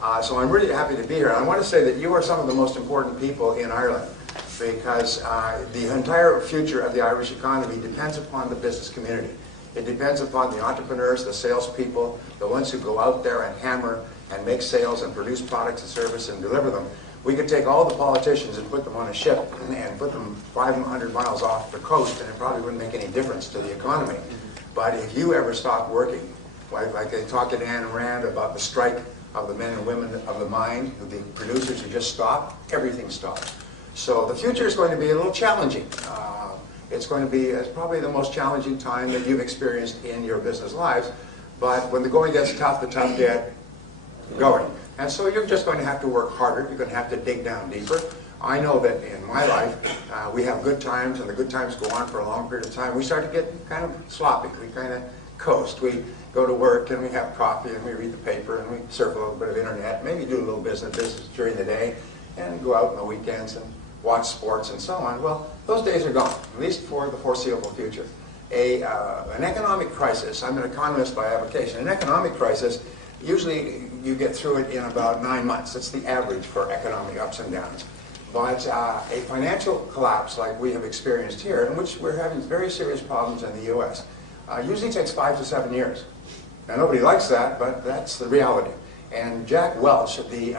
So I'm really happy to be here. I want to say that you are some of the most important people in Ireland because the entire future of the Irish economy depends upon the business community. It depends upon the entrepreneurs, the salespeople, the ones who go out there and hammer and make sales and produce products and service and deliver them. We could take all the politicians and put them on a ship and put them 500 miles off the coast, and it probably wouldn't make any difference to the economy. But if you ever stop working, like they talk at Ayn Rand about the strike of the men and women of the mind, the producers who just stop, everything stops. So the future is going to be a little challenging. It's going to be probably the most challenging time that you've experienced in your business lives. But when the going gets tough, the tough get going. And so you're just going to have to work harder. You're going to have to dig down deeper. I know that in my life, we have good times, and the good times go on for a long period of time. We start to get kind of sloppy. We kind of coast. We go to work, and we have coffee, and we read the paper, and we surf a little bit of internet, maybe do a little business during the day, and go out on the weekends and watch sports and so on. Well, those days are gone, at least for the foreseeable future. An economic crisis, I'm an economist by avocation, an economic crisis, usually you get through it in about 9 months. That's the average for economic ups and downs. But a financial collapse like we have experienced here, in which we're having very serious problems in the U.S., usually takes 5 to 7 years. Now, nobody likes that, but that's the reality. And Jack Welch, the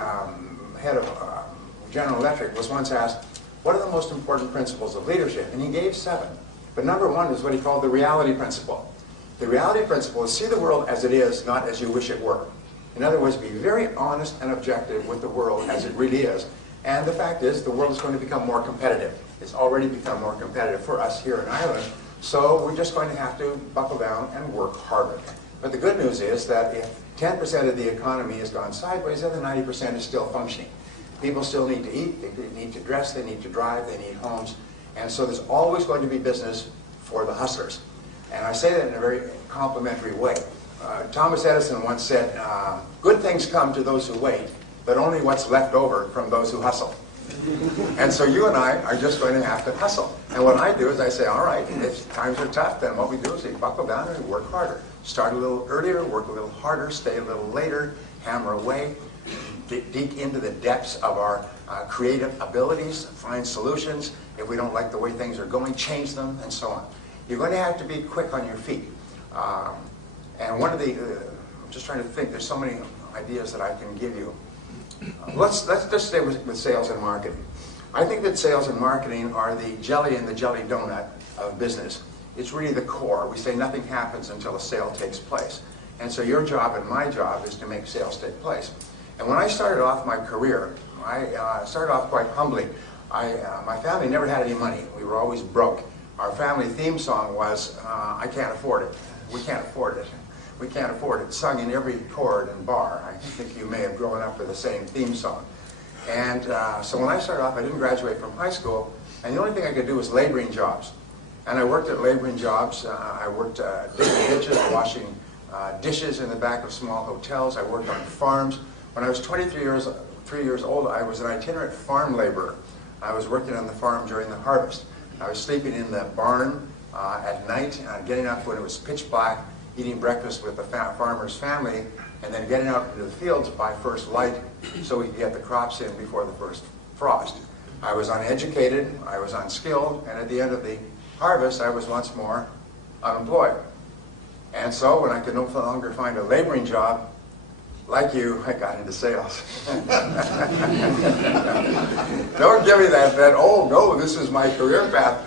head of General Electric, was once asked, what are the most important principles of leadership? And he gave 7. But number 1 is what he called the reality principle. The reality principle is see the world as it is, not as you wish it were. In other words, be very honest and objective with the world as it really is. And the fact is, the world is going to become more competitive. It's already become more competitive for us here in Ireland. So we're just going to have to buckle down and work harder. But the good news is that if 10% of the economy has gone sideways, the other 90% is still functioning. People still need to eat, they need to dress, they need to drive, they need homes. And so there's always going to be business for the hustlers. And I say that in a very complimentary way. Thomas Edison once said, good things come to those who wait, but only what's left over from those who hustle. And so you and I are just going to have to hustle. And what I do is I say, all right, if times are tough, then what we do is we buckle down and we work harder. Start a little earlier, work a little harder, stay a little later, hammer away, dig into the depths of our creative abilities, find solutions. If we don't like the way things are going, change them, and so on. You're going to have to be quick on your feet. And one of the, I'm just trying to think, there's so many ideas that I can give you. Let's just stay with sales and marketing. I think that sales and marketing are the jelly in the jelly donut of business. It's really the core. We say nothing happens until a sale takes place. And so your job and my job is to make sales take place. And when I started off my career, I started off quite humbly. My family never had any money. We were always broke. Our family theme song was, I can't afford it. We can't afford it. We can't afford it. Sung in every chord and bar. I think you may have grown up with the same theme song. And so when I started off, I didn't graduate from high school, and the only thing I could do was laboring jobs. And I worked at laboring jobs. I worked digging ditches, washing dishes in the back of small hotels. I worked on farms. When I was 3 years old, I was an itinerant farm laborer. I was working on the farm during the harvest. I was sleeping in the barn at night, getting up when it was pitch black, eating breakfast with the farmer's family, and then getting out into the fields by first light so we could get the crops in before the first frost. I was uneducated, I was unskilled, and at the end of the harvest, I was once more unemployed. And so when I could no longer find a laboring job, like you, I got into sales. Don't give me that, oh no, this is my career path.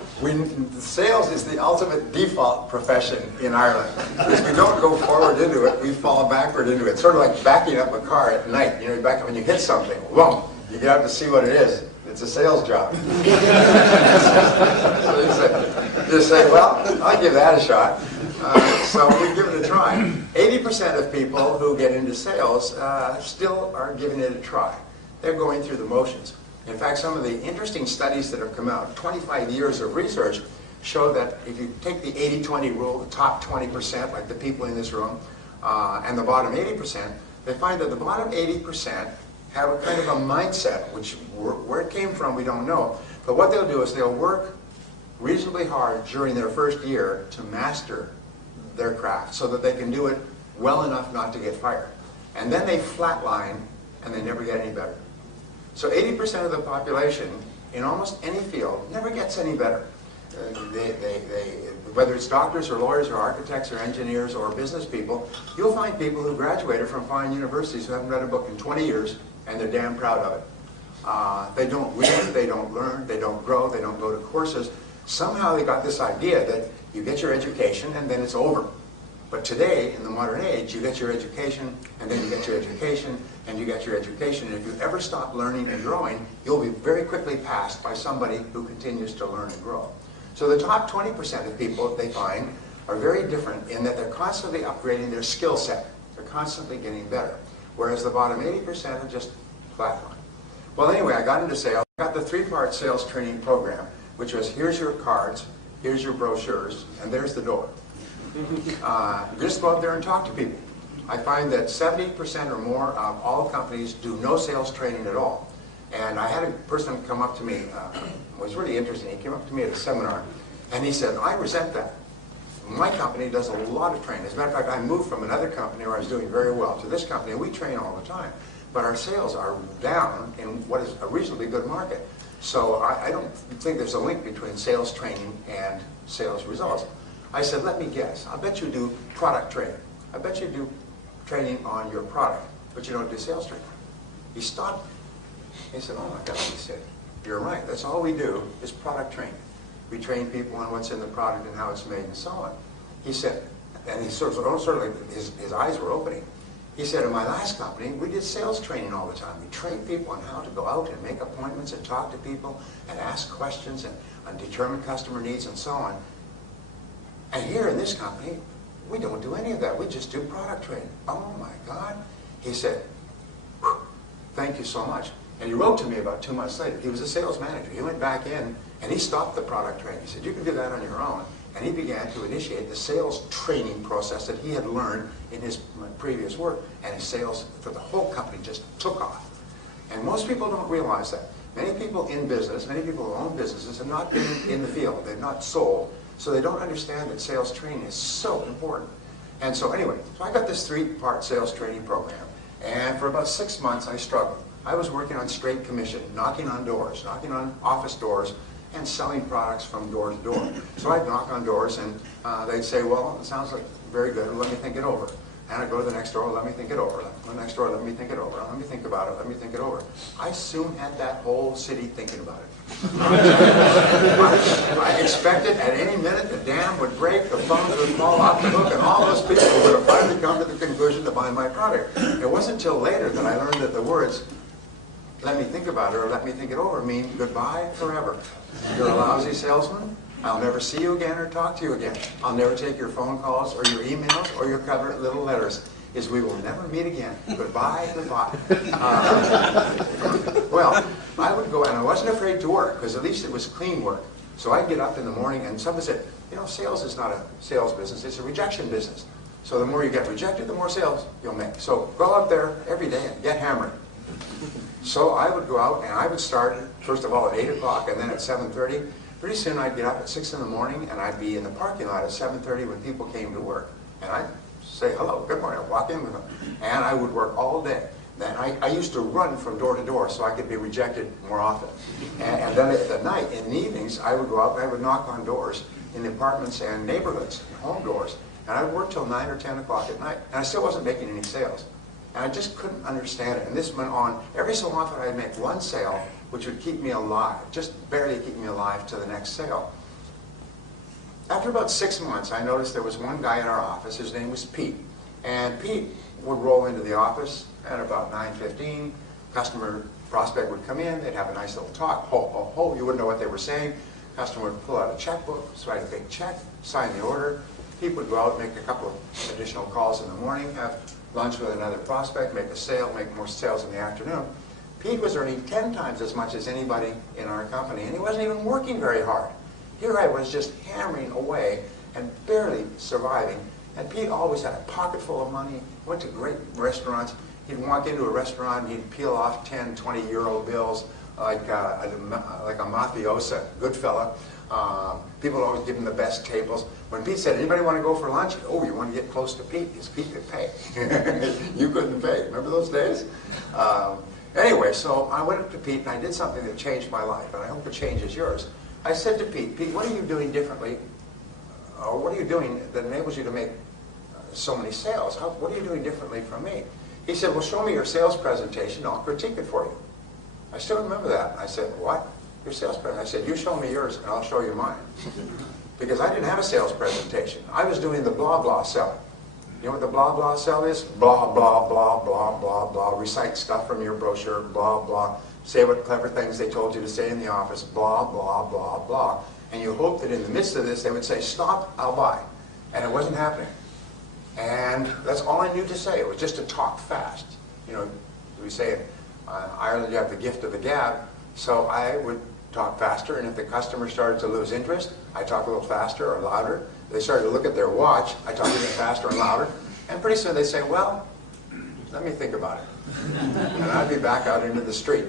Sales is the ultimate default profession in Ireland. If we don't go forward into it, we fall backward into it. It's sort of like backing up a car at night. You know, you back up when you hit something, boom, you get out to see what it is. It's a sales job. So you say, well, I'll give that a shot. So we give it a try. 80% of people who get into sales still are giving it a try. They're going through the motions. In fact, some of the interesting studies that have come out, 25 years of research, show that if you take the 80-20 rule, the top 20%, like the people in this room, and the bottom 80%, they find that the bottom 80% have a kind of a mindset, which where it came from we don't know, but what they'll do is they'll work reasonably hard during their first year to master their craft so that they can do it well enough not to get fired. And then they flatline and they never get any better. So 80% of the population in almost any field never gets any better. Whether it's doctors or lawyers or architects or engineers or business people, you'll find people who graduated from fine universities who haven't read a book in 20 years, and they're damn proud of it. They don't read, they don't learn, they don't grow, they don't go to courses. Somehow they got this idea that you get your education and then it's over. But today, in the modern age, you get your education, and then you get your education, and you get your education. And if you ever stop learning and growing, you'll be very quickly passed by somebody who continues to learn and grow. So the top 20% of people, they find, are very different in that they're constantly upgrading their skill set. They're constantly getting better. Whereas the bottom 80% are just flatline. Well, anyway, I got into sales. I got the 3-part sales training program, which was here's your cards, here's your brochures, and there's the door. Just go out there and talk to people. I find that 70% or more of all companies do no sales training at all. And I had a person come up to me, it was really interesting. He came up to me at a seminar, and he said, I resent that. My company does a lot of training. As a matter of fact, I moved from another company where I was doing very well to this company, and we train all the time. But our sales are down in what is a reasonably good market. So I don't think there's a link between sales training and sales results. I said, let me guess. I bet you do product training. I bet you do training on your product, but you don't do sales training. He stopped. He said, oh my God, he said, you're right. That's all we do is product training. We train people on what's in the product and how it's made and so on. He said, and he sort of his eyes were opening. He said, in my last company, we did sales training all the time. We trained people on how to go out and make appointments and talk to people and ask questions and determine customer needs and so on. And here in this company, we don't do any of that. We just do product training. Oh my God. He said, thank you so much. And he wrote to me about 2 months later. He was a sales manager. He went back in and he stopped the product training. He said, you can do that on your own. And he began to initiate the sales training process that he had learned in his previous work. And his sales for the whole company just took off. And most people don't realize that. Many people in business, many people who own businesses have not been in the field. They've not sold. So they don't understand that sales training is so important. And so anyway, so I got this 3-part sales training program. And for about 6 months, I struggled. I was working on straight commission, knocking on doors, knocking on office doors, and selling products from door to door. So I'd knock on doors, and they'd say, well, it sounds like very good, let me think it over. And I'd go to the next door, let me think it over. The next door, let me think it over. Let me think about it, let me think it over. I soon had that whole city thinking about it. I expected at any minute the dam would break, the phones would fall off the hook, and all those people would have finally come to the conclusion to buy my product. It wasn't until later that I learned that the words, let me think about it or let me think it over, mean goodbye forever. You're a lousy salesman. I'll never see you again or talk to you again. I'll never take your phone calls or your emails or your cover little letters. Is we will never meet again. Goodbye, goodbye. Well, I would go, and I wasn't afraid to work, because at least it was clean work. So I'd get up in the morning, and somebody said, you know, sales is not a sales business, it's a rejection business. So the more you get rejected, the more sales you'll make. So go out there every day and get hammered. So I would go out, and I would start, first of all, at 8 o'clock, and then at 7:30. Pretty soon I'd get up at 6 in the morning, and I'd be in the parking lot at 7:30 when people came to work. And I'd say, hello, good morning, I'd walk in with them. And I would work all day. Then I used to run from door to door so I could be rejected more often. And then at the night, in the evenings, I would go out and I would knock on doors in the apartments and neighborhoods, home doors. And I would work till 9 or 10 o'clock at night. And I still wasn't making any sales. And I just couldn't understand it. And this went on. Every so often I'd make one sale, which would keep me alive, just barely keep me alive to the next sale. After about 6 months, I noticed there was one guy in our office. His name was Pete. And Pete would roll into the office at about 9:15. Customer prospect would come in. They'd have a nice little talk. Ho, ho, ho. You wouldn't know what they were saying. Customer would pull out a checkbook, write a big check, sign the order. Pete would go out, make a couple of additional calls in the morning, have lunch with another prospect, make a sale, make more sales in the afternoon. Pete was earning 10 times as much as anybody in our company, and he wasn't even working very hard. Here I was just hammering away and barely surviving. And Pete always had a pocket full of money, went to great restaurants. He'd walk into a restaurant and he'd peel off 10, 20 euro bills like a mafiosa, good fella. People always give him the best tables. When Pete said, anybody want to go for lunch? Oh, you want to get close to Pete, because Pete could pay. You couldn't pay. Remember those days? Anyway, so I went up to Pete and I did something that changed my life, and I hope it changes yours. I said to Pete, Pete, what are you doing differently, or what are you doing that enables you to make so many sales? What are you doing differently from me? He said, well, show me your sales presentation, I'll critique it for you. I still remember that. I said, what? Your sales presentation? I said, you show me yours and I'll show you mine. Because I didn't have a sales presentation. I was doing the blah blah sell. You know what the blah blah sell is? Blah blah blah blah blah blah. Recite stuff from your brochure. Blah blah. Say what clever things they told you to say in the office. Blah blah blah blah. And you hope that in the midst of this they would say, stop, I'll buy. And it wasn't happening. And that's all I knew to say. It was just to talk fast. You know, we say in Ireland you have the gift of the gab. So I would talk faster, and if the customer started to lose interest, I talk a little faster or louder. They started to look at their watch, I talk a little faster and louder. And pretty soon they say, well, let me think about it. And I'd be back out into the street.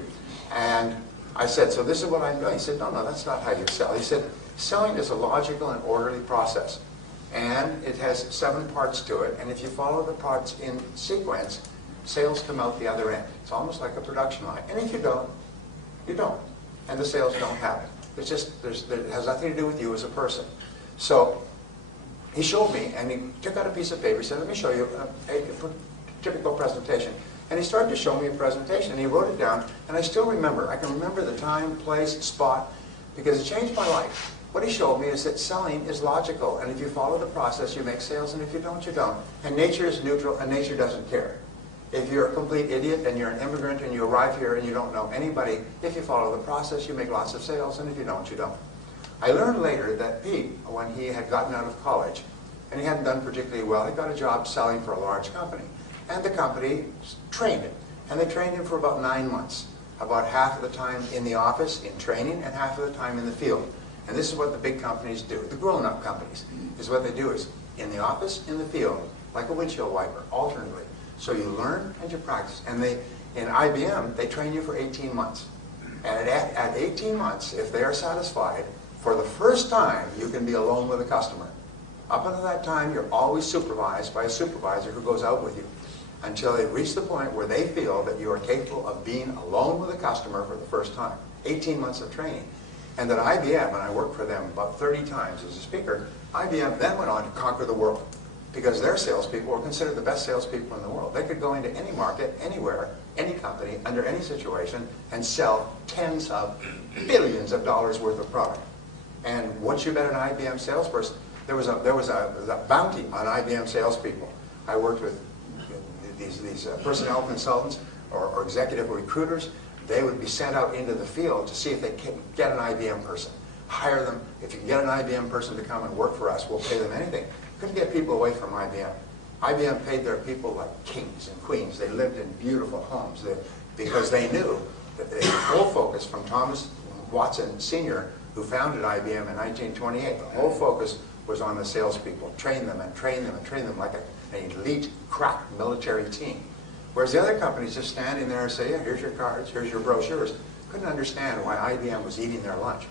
And I said, so this is what I'm doing. He said, no, no, that's not how you sell. He said, selling is a logical and orderly process. And it has 7 parts to it. And if you follow the parts in sequence, sales come out the other end. It's almost like a production line. And if you don't, you don't. And the sales don't happen. It's just, it has nothing to do with you as a person. So he showed me, and he took out a piece of paper. He said, let me show you a typical presentation. And he started to show me a presentation. And he wrote it down, and I still remember. I can remember the time, place, spot, because it changed my life. What he showed me is that selling is logical, and if you follow the process, you make sales, and if you don't, you don't. And nature is neutral, and nature doesn't care. If you're a complete idiot and you're an immigrant and you arrive here and you don't know anybody, if you follow the process, you make lots of sales, and if you don't, you don't. I learned later that Pete, when he had gotten out of college, and he hadn't done particularly well, he got a job selling for a large company. And the company trained him. And they trained him for about 9 months. About half of the time in the office, in training, and half of the time in the field. And this is what the big companies do. The grown-up companies is what they do is in the office, in the field, like a windshield wiper, alternately. So you learn and you practice. And in IBM, they train you for 18 months. And at 18 months, if they are satisfied, for the first time, you can be alone with a customer. Up until that time, you're always supervised by a supervisor who goes out with you until they reach the point where they feel that you are capable of being alone with a customer for the first time. 18 months of training. And at IBM, and I worked for them about 30 times as a speaker, IBM then went on to conquer the world. Because their salespeople were considered the best salespeople in the world. They could go into any market, anywhere, any company, under any situation, and sell tens of billions of dollars worth of product. And once you met an IBM salesperson, there was a bounty on IBM salespeople. I worked with these personnel consultants or executive recruiters. They would be sent out into the field to see if they could get an IBM person. Hire them. If you can get an IBM person to come and work for us, we'll pay them anything. Couldn't get people away from IBM. IBM paid their people like kings and queens. They lived in beautiful homes because they knew that the whole focus from Thomas Watson Sr., who founded IBM in 1928, the whole focus was on the salespeople. Train them and train them and train them like an elite, crack military team. Whereas the other companies just standing there and say, yeah, here's your cards, here's your brochures. Couldn't understand why IBM was eating their lunch.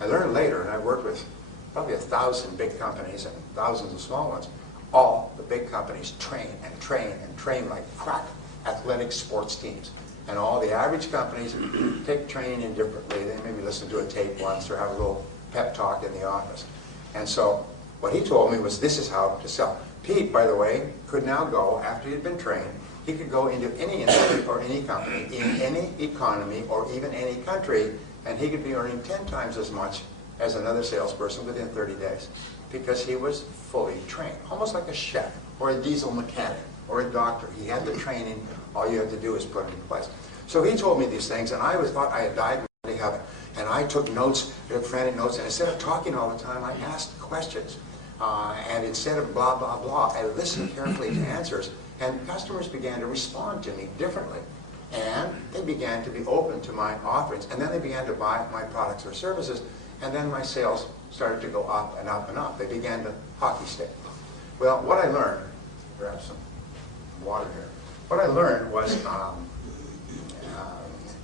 I learned later, and I worked with probably 1,000 big companies and thousands of small ones. All the big companies train and train and train like crack athletic sports teams. And all the average companies take training indifferently. They maybe listen to a tape once or have a little pep talk in the office. And so what he told me was this is how to sell. Pete, by the way, could now go, after he'd been trained, he could go into any industry or any company, in any economy or even any country, and he could be earning 10 times as much as another salesperson within 30 days because he was fully trained, almost like a chef or a diesel mechanic or a doctor. He had the training. All you had to do is put it in place. So he told me these things, and I always thought I had died in heaven. And I took notes, took frantic notes, and instead of talking all the time, I asked questions. And instead of blah, blah, blah, I listened carefully to answers, and customers began to respond to me differently. And they began to be open to my offerings, and then they began to buy my products or services, and then my sales started to go up and up and up. They began to hockey stick. Well, what I learned, grab some water here. What I learned was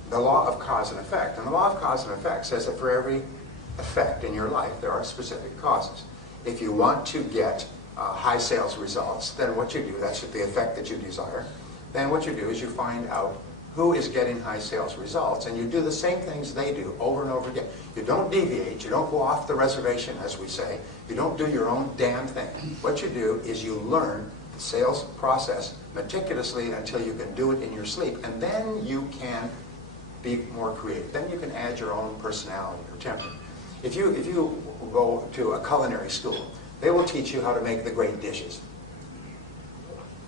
the law of cause and effect. And the law of cause and effect says that for every effect in your life, there are specific causes. If you want to get high sales results, then what you do, that's the effect that you desire, then what you do is you find out who is getting high sales results, and you do the same things they do over and over again. You don't deviate, you don't go off the reservation, as we say, you don't do your own damn thing. What you do is you learn the sales process meticulously until you can do it in your sleep, and then you can be more creative. Then you can add your own personality or temperament. If you go to a culinary school, they will teach you how to make the great dishes,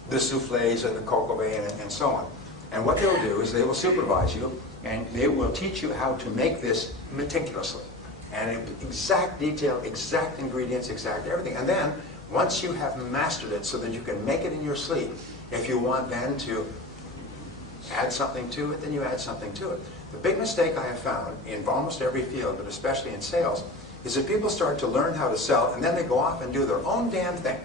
the souffles and the coq au vin and so on. And what they'll do is they will supervise you, and they will teach you how to make this meticulously. And exact detail, exact ingredients, exact everything. And then, once you have mastered it so that you can make it in your sleep, if you want then to add something to it, then you add something to it. The big mistake I have found in almost every field, but especially in sales, is that people start to learn how to sell, and then they go off and do their own damn thing.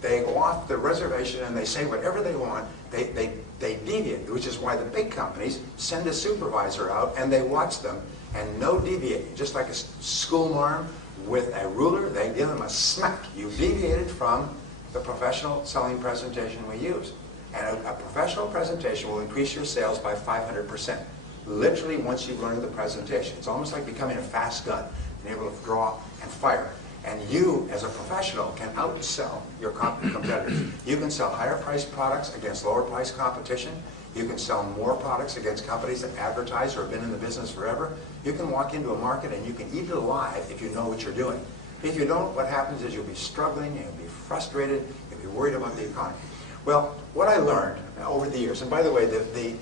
They go off the reservation and they say whatever they want. They deviate, which is why the big companies send a supervisor out and they watch them and no deviating. Just like a school marm with a ruler, they give them a smack. You deviated from the professional selling presentation we use. And a professional presentation will increase your sales by 500%. Literally once you've learned the presentation. It's almost like becoming a fast gun, being able to draw and fire. And you, as a professional, can outsell your competitors. You can sell higher priced products against lower priced competition. You can sell more products against companies that advertise or have been in the business forever. You can walk into a market and you can eat it alive if you know what you're doing. If you don't, what happens is you'll be struggling, you'll be frustrated, you'll be worried about the economy. Well, what I learned over the years, and by the way, the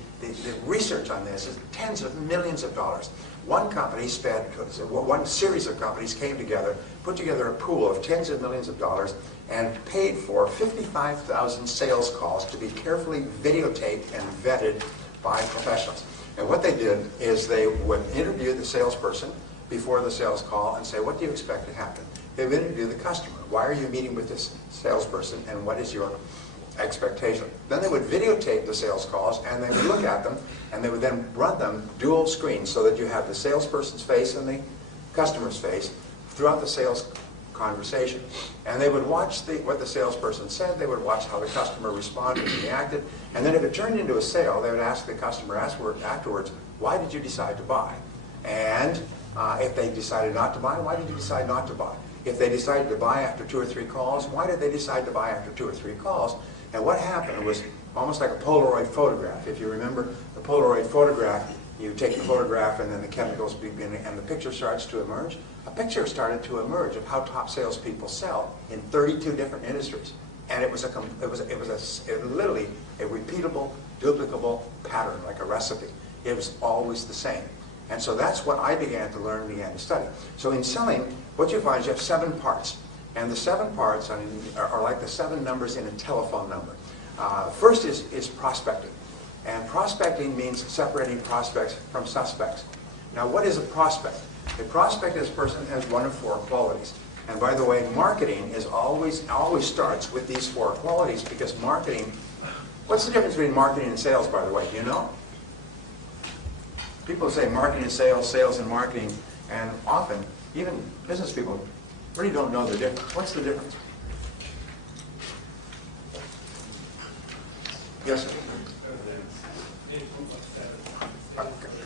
research on this is tens of millions of dollars. One series of companies came together, put together a pool of tens of millions of dollars, and paid for 55,000 sales calls to be carefully videotaped and vetted by professionals. And what they did is they would interview the salesperson before the sales call and say, what do you expect to happen? They would interview the customer. Why are you meeting with this salesperson, and what is your expectation? Then they would videotape the sales calls and they would look at them, and they would then run them dual screen so that you have the salesperson's face and the customer's face throughout the sales conversation. And they would watch what the salesperson said, they would watch how the customer responded and reacted, and then if it turned into a sale, they would ask the customer afterwards, why did you decide to buy? And if they decided not to buy, why did you decide not to buy? If they decided to buy after 2 or 3 calls, why did they decide to buy after 2 or 3 calls? And what happened was almost like a Polaroid photograph. If you remember the Polaroid photograph, you take the photograph and then the chemicals begin and the picture starts to emerge. A picture started to emerge of how top salespeople sell in 32 different industries. And it was literally a repeatable, duplicable pattern, like a recipe. It was always the same. And so that's what I began to learn, began to study. So in selling, what you find is you have 7 parts. And the 7 parts are like the 7 numbers in a telephone number. First is prospecting. And prospecting means separating prospects from suspects. Now, what is a prospect? A prospect is a person who has 1 of 4 qualities. And by the way, marketing is always starts with these 4 qualities, because marketing, what's the difference between marketing and sales, by the way? Do you know? People say marketing and sales, sales and marketing, and often, even business people really don't know the difference. What's the difference? Yes, sir.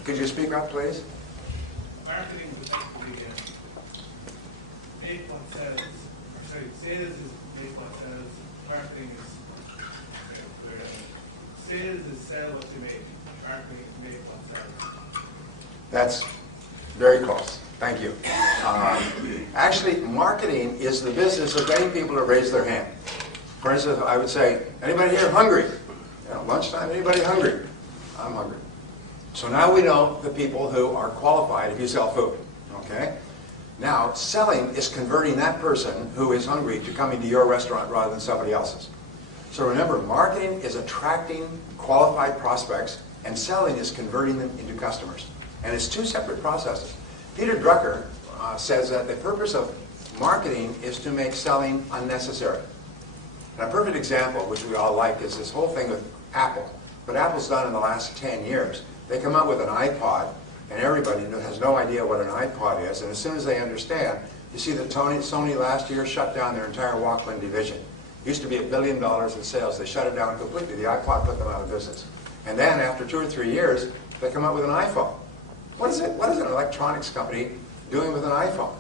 Could you speak up, please? Marketing would be make what sells. Sorry, sales is make what sells. Marketing is sales is sell what you make. Marketing is make what sells. That's very close. Thank you. Actually, marketing is the business of getting people to raise their hand. For instance, I would say, anybody here hungry? Lunchtime, anybody hungry? I'm hungry. So now we know the people who are qualified if you sell food. Okay? Now, selling is converting that person who is hungry to coming to your restaurant rather than somebody else's. So remember, marketing is attracting qualified prospects, and selling is converting them into customers. And it's 2 separate processes. Peter Drucker says that the purpose of marketing is to make selling unnecessary. And a perfect example, which we all like, is this whole thing with Apple. What Apple's done in the last 10 years, they come out with an iPod, and everybody has no idea what an iPod is. And as soon as they understand, you see that Sony last year shut down their entire Walkman division. It used to be $1 billion in sales. They shut it down completely. The iPod put them out of business. And then after 2 or 3 years, they come out with an iPhone. What is an electronics company doing with an iPhone?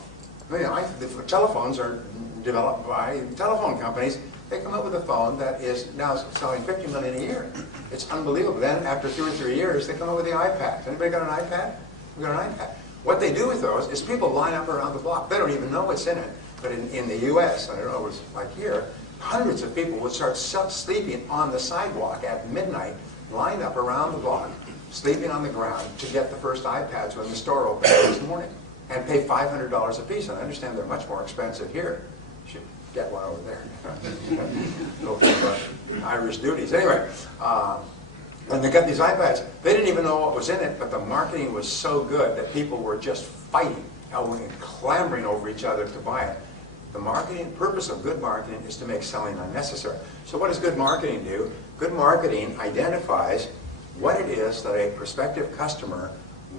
I mean, the telephones are developed by telephone companies. They come up with a phone that is now selling $50 million a year. It's unbelievable. Then after 2 or 3 years, they come up with the iPad. Anybody got an iPad? We've got an iPad. What they do with those is people line up around the block. They don't even know what's in it. But in the U.S., I don't know what it's like here, hundreds of people would start sleeping on the sidewalk at midnight, lined up around the block, sleeping on the ground to get the first iPads when the store opened this morning, and pay $500 a piece. And I understand they're much more expensive here. You should get one over there. Go for Irish duties. Anyway, when they got these iPads, they didn't even know what was in it, but the marketing was so good that people were just fighting and clambering over each other to buy it. The purpose of good marketing is to make selling unnecessary. So what does good marketing do? Good marketing identifies what it is that a prospective customer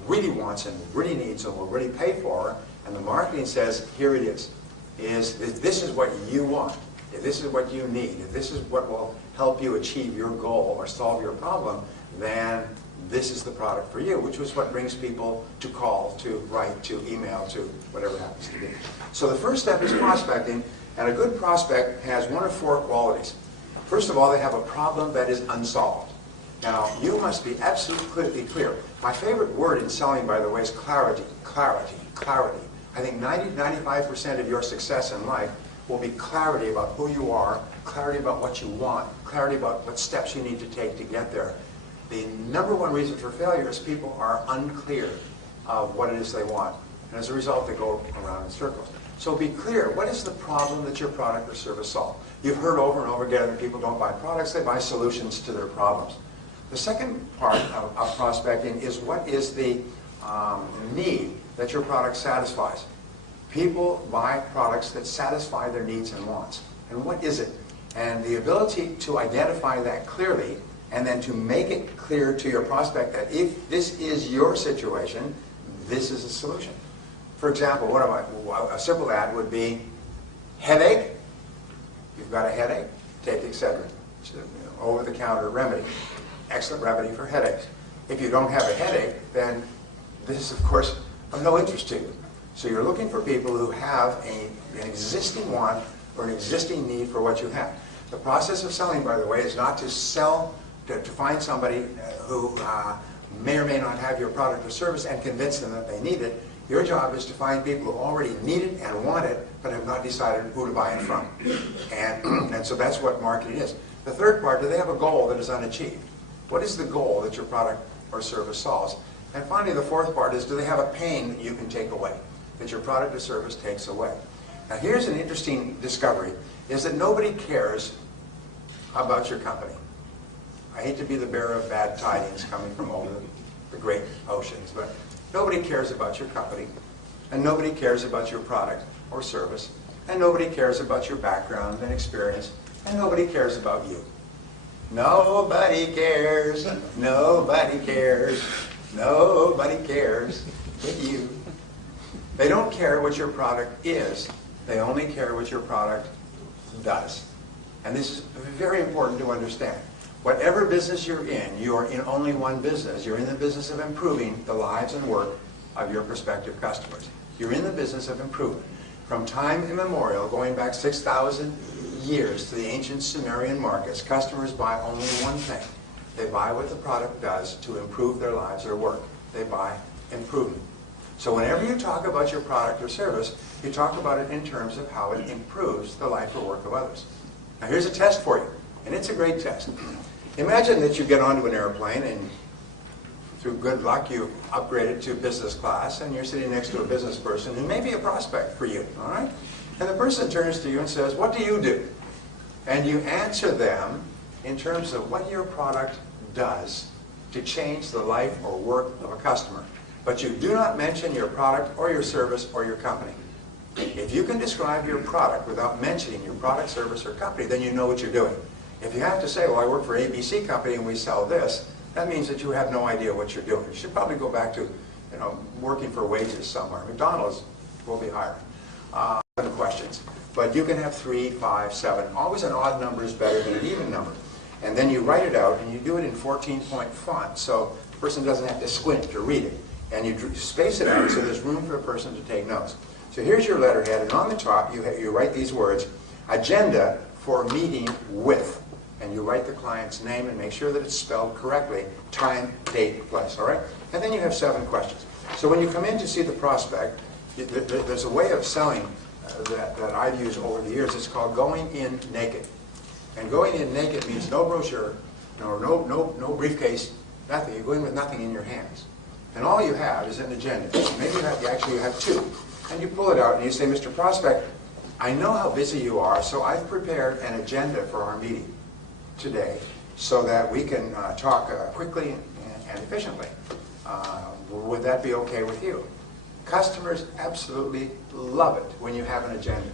really wants and really needs and will really pay for, and the marketing says, here it is. This is what you want. If this is what you need, if this is what will help you achieve your goal or solve your problem, then this is the product for you, which is what brings people to call, to write, to email, to whatever it happens to be. So the first step is prospecting, and a good prospect has 1 of 4 qualities. First of all, they have a problem that is unsolved. Now, you must be absolutely clear. My favorite word in selling, by the way, is clarity. Clarity. Clarity. I think 90-95% of your success in life will be clarity about who you are, clarity about what you want, clarity about what steps you need to take to get there. The number 1 reason for failure is people are unclear of what it is they want. And as a result, they go around in circles. So be clear. What is the problem that your product or service solves? You've heard over and over again that people don't buy products, they buy solutions to their problems. The second part of prospecting is what is the need that your product satisfies. People buy products that satisfy their needs and wants. And what is it? And the ability to identify that clearly and then to make it clear to your prospect that if this is your situation, this is a solution. For example, a simple ad would be, headache? You've got a headache? Take Excedrin. It's an over-the-counter remedy. Excellent remedy for headaches. If you don't have a headache, then this is, of course, of no interest to you. So you're looking for people who have an existing want or an existing need for what you have. The process of selling, by the way, is not to sell, to find somebody who may or may not have your product or service and convince them that they need it. Your job is to find people who already need it and want it, but have not decided who to buy it from. And so that's what marketing is. The third part, do they have a goal that is unachieved? What is the goal that your product or service solves? And finally, the fourth part is, do they have a pain that you can take away, that your product or service takes away? Now here's an interesting discovery, is that nobody cares about your company. I hate to be the bearer of bad tidings coming from over the great oceans, but nobody cares about your company, and nobody cares about your product or service, and nobody cares about your background and experience, and nobody cares about you. Nobody cares, nobody cares, nobody cares but you. They don't care what your product is, they only care what your product does. And this is very important to understand. Whatever business you're in, you are in only one business. You're in the business of improving the lives and work of your prospective customers. You're in the business of improvement. From time immemorial, going back 6,000 years to the ancient Sumerian markets, customers buy only one thing. They buy what the product does to improve their lives or work. They buy improvement. So whenever you talk about your product or service, you talk about it in terms of how it improves the life or work of others. Now here's a test for you, and it's a great test. Imagine that you get onto an airplane and through good luck you upgraded to business class and you're sitting next to a business person who may be a prospect for you, all right? And the person turns to you and says, what do you do? And you answer them in terms of what your product does to change the life or work of a customer. But you do not mention your product or your service or your company. If you can describe your product without mentioning your product, service, or company, then you know what you're doing. If you have to say, well, I work for ABC Company and we sell this, that means that you have no idea what you're doing. You should probably go back to working for wages somewhere. McDonald's will be hiring. 7 questions. But you can have 3, 5, 7. Always an odd number is better than an even number. And then you write it out, and you do it in 14-point font, so the person doesn't have to squint to read it. And you space it out so there's room for a person to take notes. So here's your letterhead, and on the top you write these words, agenda for meeting with. And you write the client's name and make sure that it's spelled correctly, time, date, place, all right? And then you have 7 questions. So when you come in to see the prospect, there's a way of selling that I've used over the years. It's called going in naked. And going in naked means no brochure, no briefcase, nothing. You go in with nothing in your hands. And all you have is an agenda. Maybe you have 2. And you pull it out and you say, Mr. Prospect, I know how busy you are, so I've prepared an agenda for our meeting today so that we can talk quickly and efficiently. Would that be okay with you? Customers absolutely love it when you have an agenda.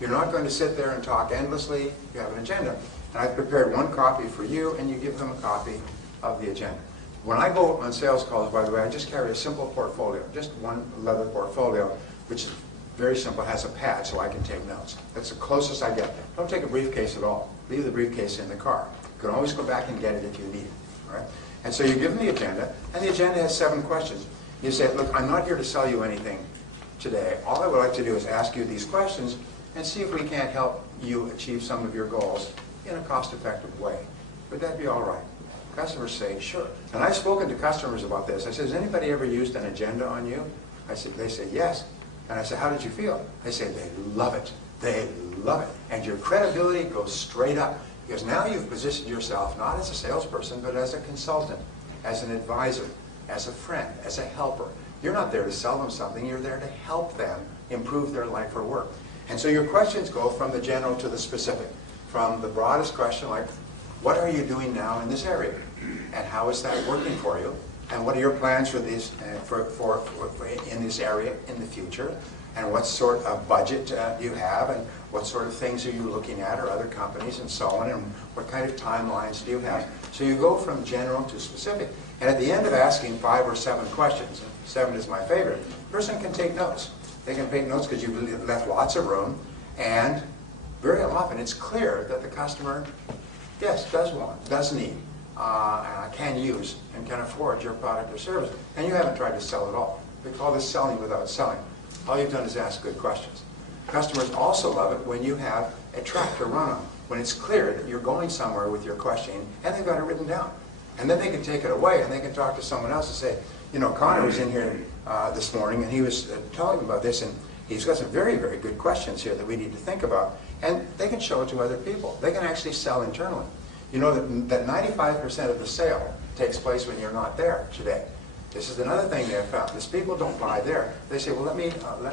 You're not going to sit there and talk endlessly. You have an agenda. And I've prepared 1 copy for you, and you give them a copy of the agenda. When I go on sales calls, by the way, I just carry a simple portfolio, just 1 leather portfolio, which is very simple, has a pad so I can take notes. That's the closest I get. Don't take a briefcase at all. Leave the briefcase in the car. You can always go back and get it if you need it. All right? And so you give them the agenda, and the agenda has 7 questions. You say, look, I'm not here to sell you anything today. All I would like to do is ask you these questions and see if we can't help you achieve some of your goals in a cost-effective way. Would that be all right? Customers say, sure. And I've spoken to customers about this. I said, has anybody ever used an agenda on you? They say, yes. And I said, how did you feel? They say, they love it. They love it. And your credibility goes straight up. Because now you've positioned yourself not as a salesperson, but as a consultant, as an advisor, as a friend, as a helper. You're not there to sell them something. You're there to help them improve their life or work. And so your questions go from the general to the specific. From the broadest question, like, what are you doing now in this area? And how is that working for you? And what are your plans for this, in this area in the future? And what sort of budget do you have? And what sort of things are you looking at, or other companies, and so on? And what kind of timelines do you have? So you go from general to specific. And at the end of asking 5 or 7 questions, and 7 is my favorite, the person can take notes. They can take notes because you've left lots of room. And very often it's clear that the customer, yes, does need, can use, and can afford your product or service. And you haven't tried to sell at all. We call this selling without selling. All you've done is ask good questions. Customers also love it when you have a track to run on, when it's clear that you're going somewhere with your questioning, and they've got it written down. And then they can take it away, and they can talk to someone else and say, Connor was in here this morning, and he was telling me about this, and he's got some very, very good questions here that we need to think about. And they can show it to other people. They can actually sell internally. You know that 95% of the sale takes place when you're not there today. This is another thing they have found. Is people don't buy there. They say, well, let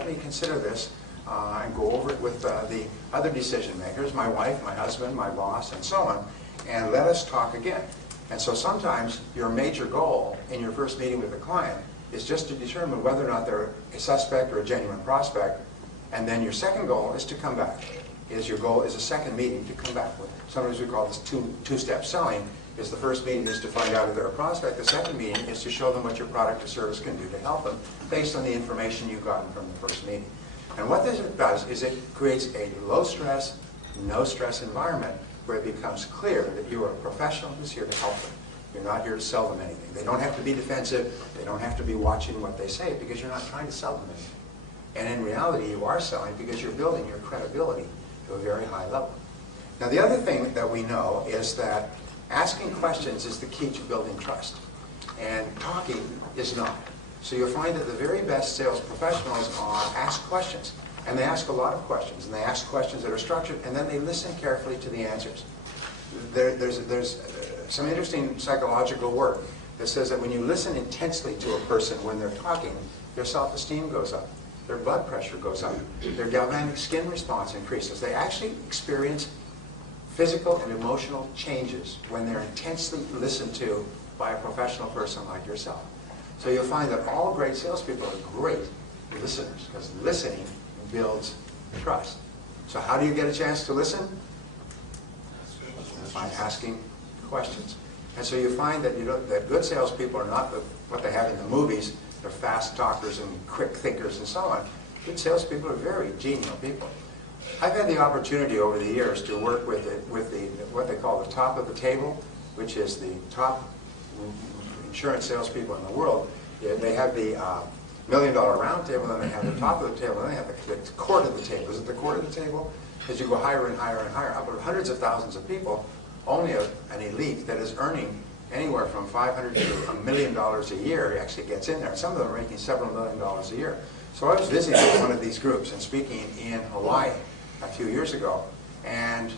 me consider this and go over it with the other decision makers, my wife, my husband, my boss, and so on, and let us talk again. And so sometimes your major goal in your first meeting with the client is just to determine whether or not they're a suspect or a genuine prospect, and then your second goal is to come back. Your goal is a second meeting to come back with. Sometimes we call this two-step selling. Is the first meeting is to find out if they're a prospect. The second meeting is to show them what your product or service can do to help them based on the information you've gotten from the first meeting. And what this does is it creates a low-stress, no-stress environment where it becomes clear that you are a professional who's here to help them. You're not here to sell them anything. They don't have to be defensive. They don't have to be watching what they say because you're not trying to sell them anything. And in reality, you are selling because you're building your credibility to a very high level. Now, the other thing that we know is that asking questions is the key to building trust. And talking is not. So you'll find that the very best sales professionals ask questions. And they ask a lot of questions. And they ask questions that are structured. And then they listen carefully to the answers. There's some interesting psychological work that says that when you listen intensely to a person when they're talking, their self-esteem goes up. Their blood pressure goes up. Their galvanic skin response increases. They actually experience physical and emotional changes when they're intensely listened to by a professional person like yourself. So you'll find that all great salespeople are great listeners because listening builds trust. So how do you get a chance to listen? By asking questions. And so you find that that good salespeople are not what they have in the movies, They're fast talkers and quick thinkers and so on. Good salespeople are very genial people. I've had the opportunity over the years to work with what they call the top of the table, which is the top insurance salespeople in the world. They have the $1 million round table, and then they have the top of the table, and then they have the court of the table. Is it the court of the table? As you go higher and higher and higher, up with hundreds of thousands of people, only an elite that is earning anywhere from $500 to $1 million a year actually gets in there. Some of them are making several $1 million a year. So I was visiting one of these groups and speaking in Hawaii a few years ago, and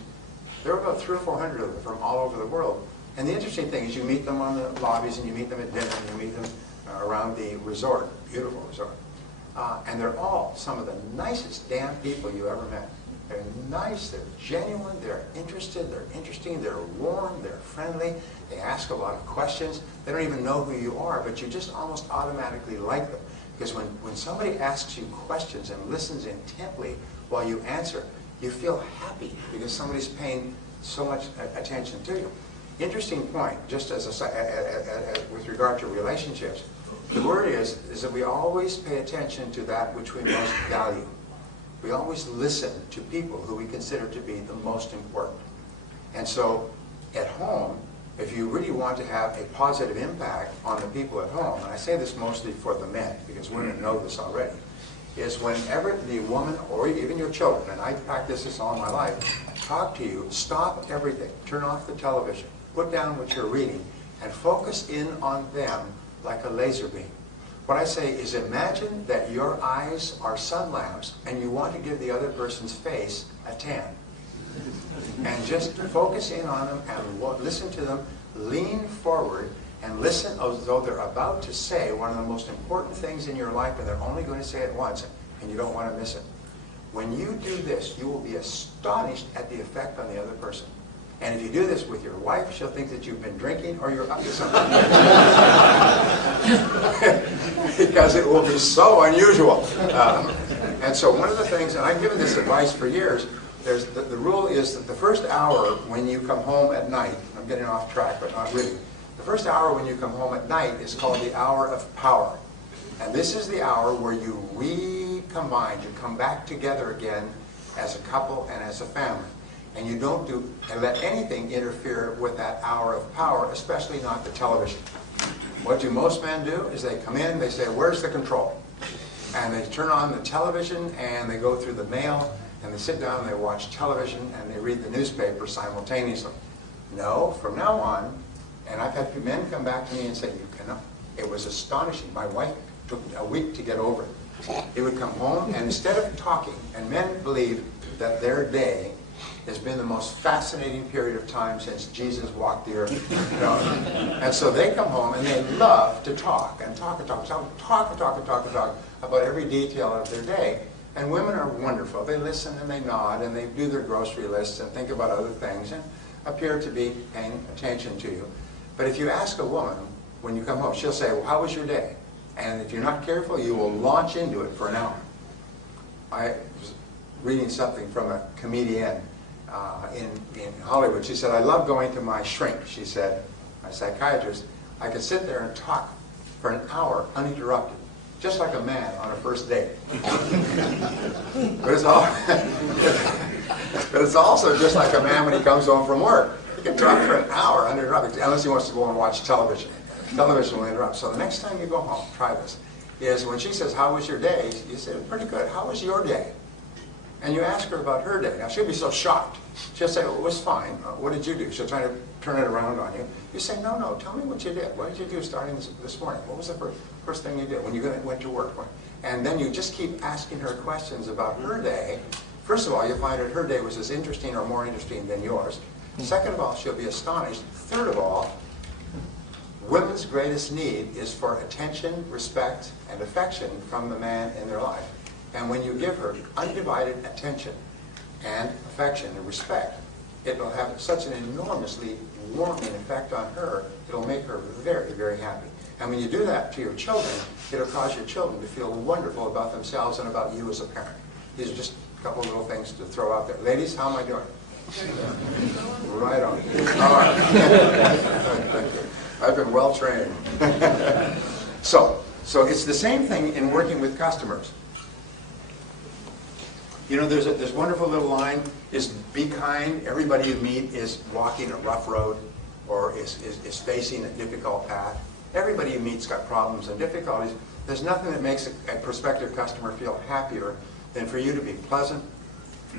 there were about 300 or 400 of them from all over the world. And the interesting thing is you meet them on the lobbies, and you meet them at dinner, and you meet them around the resort, beautiful resort. And they're all some of the nicest damn people you ever met. They're nice, they're genuine, they're interested, they're interesting, they're warm, they're friendly, they ask a lot of questions. They don't even know who you are, but you just almost automatically like them. Because when somebody asks you questions and listens intently while you answer, you feel happy because somebody's paying so much attention to you. Interesting point, just as with regard to relationships, the word is that we always pay attention to that which we most value. We always listen to people who we consider to be the most important. And so, at home, if you really want to have a positive impact on the people at home, and I say this mostly for the men, because women know this already, is whenever the woman, or even your children, and I practice this all my life, talk to you, stop everything, turn off the television, put down what you're reading, and focus in on them like a laser beam. What I say is imagine that your eyes are sun lamps and you want to give the other person's face a tan. And just focus in on them and listen to them, lean forward and listen as though they're about to say one of the most important things in your life, and they're only going to say it once and you don't want to miss it. When you do this, you will be astonished at the effect on the other person. And if you do this with your wife, she'll think that you've been drinking or you're up to something. Because it will be so unusual. And so one of the things, and I've given this advice for years, the rule is that the first hour when you come home at night, I'm getting off track, but not really. The first hour when you come home at night is called the hour of power. And this is the hour where you recombine, you come back together again as a couple and as a family. And you don't let anything interfere with that hour of power, especially not the television. What do most men do is they come in, they say, where's the control? And they turn on the television and they go through the mail and they sit down and they watch television and they read the newspaper simultaneously. No, from now on, and I've had men come back to me and say, you cannot. It was astonishing. My wife took a week to get over it. They would come home and instead of talking, and men believe that their day has been the most fascinating period of time since Jesus walked the earth. You know? And so they come home and they love to talk and talk about every detail of their day. And women are wonderful. They listen and they nod and they do their grocery lists and think about other things and appear to be paying attention to you. But if you ask a woman when you come home, she'll say, well, how was your day? And if you're not careful, you will launch into it for an hour. I was reading something from a comedian in Hollywood. She said, I love going to my shrink, she said, my psychiatrist. I could sit there and talk for an hour uninterrupted, just like a man on a first date. But it's also just like a man when he comes home from work. He can talk for an hour uninterrupted, unless he wants to go and watch television. Television will interrupt. So the next time you go home, try this, is when she says, how was your day? You say, pretty good. How was your day? And you ask her about her day. Now, she'll be so shocked. She'll say, well, it was fine. What did you do? She'll try to turn it around on you. You say, no, tell me what you did. What did you do starting this morning? What was the first thing you did when you went to work? And then you just keep asking her questions about her day. First of all, you'll find that her day was as interesting or more interesting than yours. Second of all, she'll be astonished. Third of all, women's greatest need is for attention, respect, and affection from the man in their life. And when you give her undivided attention and affection and respect, it will have such an enormously warming effect on her, it'll make her very, very happy. And when you do that to your children, it'll cause your children to feel wonderful about themselves and about you as a parent. These are just a couple of little things to throw out there. Ladies, how am I doing? Right on. All right. Thank you. I've been well trained. So, So it's the same thing in working with customers. You know, there's this wonderful little line, is be kind. Everybody you meet is walking a rough road or is facing a difficult path. Everybody you meet's got problems and difficulties. There's nothing that makes a prospective customer feel happier than for you to be pleasant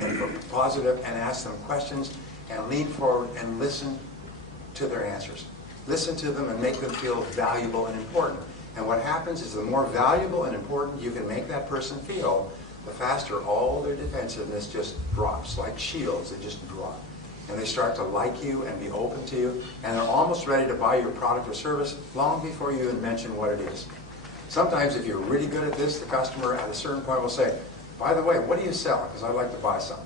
and positive and ask them questions and lean forward and listen to their answers. Listen to them and make them feel valuable and important. And what happens is the more valuable and important you can make that person feel, the faster all their defensiveness just drops, like shields, they just drop. And they start to like you and be open to you, and they're almost ready to buy your product or service long before you even mention what it is. Sometimes if you're really good at this, the customer at a certain point will say, by the way, what do you sell? Because I'd like to buy some.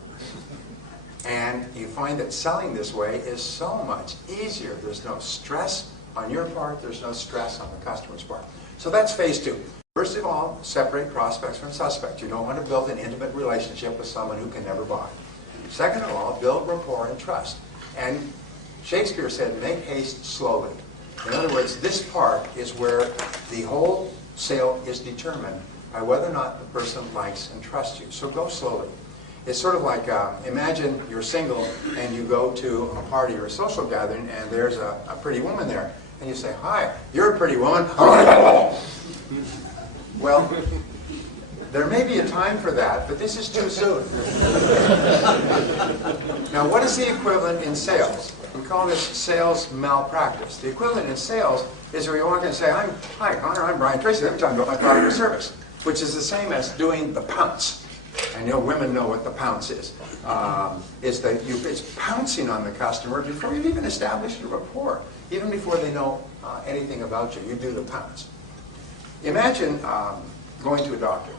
And you find that selling this way is so much easier. There's no stress on your part, there's no stress on the customer's part. So that's phase two. First of all, separate prospects from suspects. You don't want to build an intimate relationship with someone who can never buy. Second of all, build rapport and trust. And Shakespeare said, make haste slowly. In other words, this part is where the whole sale is determined by whether or not the person likes and trusts you. So go slowly. It's sort of like, imagine you're single and you go to a party or a social gathering and there's a pretty woman there. And you say, hi, you're a pretty woman. Well, there may be a time for that, but this is too soon. Now, what is the equivalent in sales? We call this sales malpractice. The equivalent in sales is where you walk in and say, hi, Connor, I'm Brian Tracy. Let me tell you about my product or service, which is the same as doing the pounce. And women know what the pounce is. It's pouncing on the customer before you've even established a rapport, even before they know anything about you. You do the pounce. Imagine going to a doctor,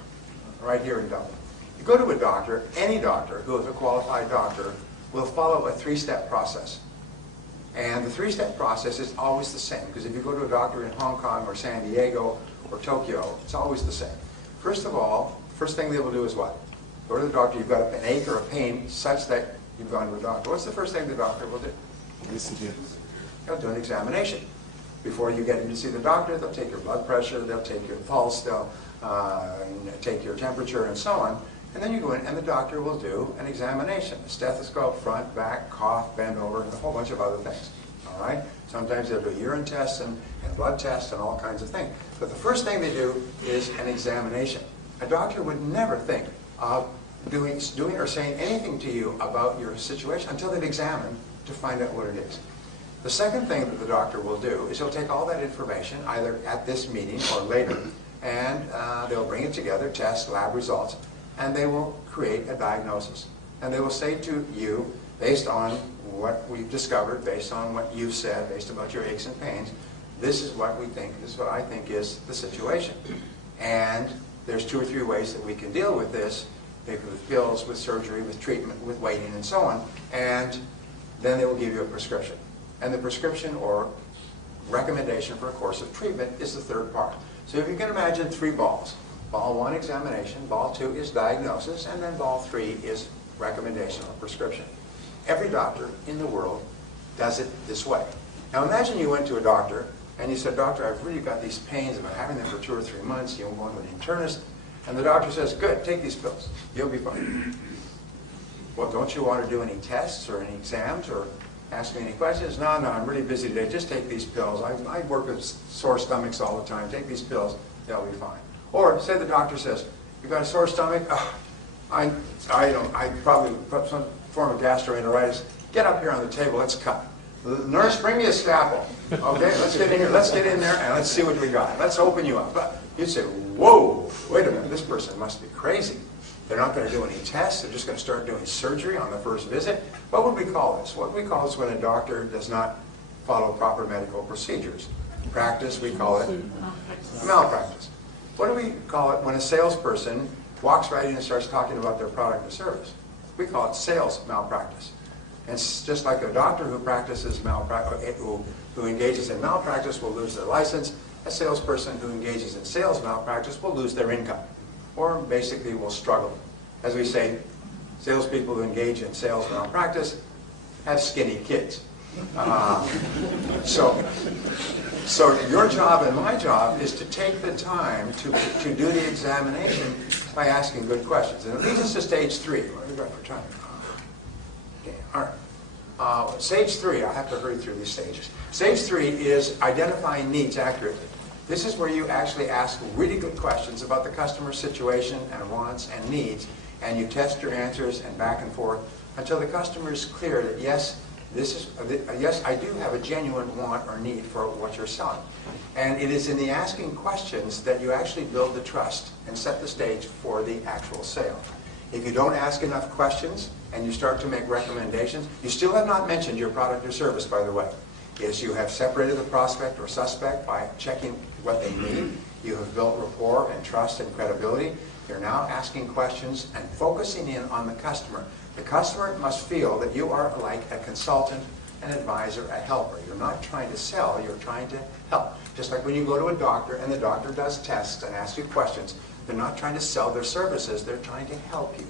right here in Dublin. You go to a doctor, any doctor who is a qualified doctor will follow a three-step process. And the three-step process is always the same, because if you go to a doctor in Hong Kong or San Diego or Tokyo, it's always the same. First of all, first thing they will do is what? Go to the doctor, you've got an ache or a pain such that you've gone to a doctor. What's the first thing the doctor will do? Listen to you. They'll do an examination. Before you get in to see the doctor, they'll take your blood pressure, they'll take your pulse, they'll take your temperature and so on. And then you go in and the doctor will do an examination. A stethoscope, front, back, cough, bend over, and a whole bunch of other things. All right? Sometimes they'll do urine tests and blood tests and all kinds of things. But the first thing they do is an examination. A doctor would never think of doing or saying anything to you about your situation until they've examined to find out what it is. The second thing that the doctor will do is he'll take all that information, either at this meeting or later, and they'll bring it together, test, lab results, and they will create a diagnosis. And they will say to you, based on what we've discovered, based on what you've said, based on your aches and pains, this is what we think, this is what I think is the situation. And there's 2 or 3 ways that we can deal with this, maybe with pills, with surgery, with treatment, with waiting, and so on. And then they will give you a prescription. And the prescription or recommendation for a course of treatment is the third part. So if you can imagine 3 balls. Ball 1, examination. Ball 2 is diagnosis. And then ball 3 is recommendation or prescription. Every doctor in the world does it this way. Now imagine you went to a doctor and you said, doctor, I've really got these pains. I've been having them for 2 or 3 months. You'll go to an internist. And the doctor says, good, take these pills. You'll be fine. Well, don't you want to do any tests or any exams or ask me any questions? No, I'm really busy today. Just take these pills. I work with sore stomachs all the time. Take these pills. They'll be fine. Or say the doctor says, you've got a sore stomach? I probably put some form of gastroenteritis. Get up here on the table. Let's cut. Nurse, bring me a scalpel. Okay, let's get in here. Let's get in there and let's see what we got. Let's open you up. But you'd say, whoa, wait a minute. This person must be crazy. They're not going to do any tests. They're just going to start doing surgery on the first visit. What would we call this? What we call this when a doctor does not follow proper medical procedures. In practice, we call it malpractice. What do we call it when a salesperson walks right in and starts talking about their product or service? We call it sales malpractice. And it's just like a doctor who practices who engages in malpractice will lose their license. A salesperson who engages in sales malpractice will lose their income, or basically will struggle. As we say, salespeople who engage in sales malpractice have skinny kids. So So your job and my job is to take the time to do the examination by asking good questions. And it leads us to stage 3. What have we got for time? Okay, all right. Stage 3, I'll have to hurry through these stages. Stage 3 is identifying needs accurately. This is where you actually ask really good questions about the customer's situation and wants and needs, and you test your answers and back and forth until the customer is clear that yes, yes, I do have a genuine want or need for what you're selling. And it is in the asking questions that you actually build the trust and set the stage for the actual sale. If you don't ask enough questions and you start to make recommendations, you still have not mentioned your product or service, by the way. Yes, you have separated the prospect or suspect by checking what they need. You have built rapport and trust and credibility. You're now asking questions and focusing in on the customer. The customer must feel that you are like a consultant, an advisor, a helper. You're not trying to sell, you're trying to help. Just like when you go to a doctor and the doctor does tests and asks you questions, they're not trying to sell their services, they're trying to help you.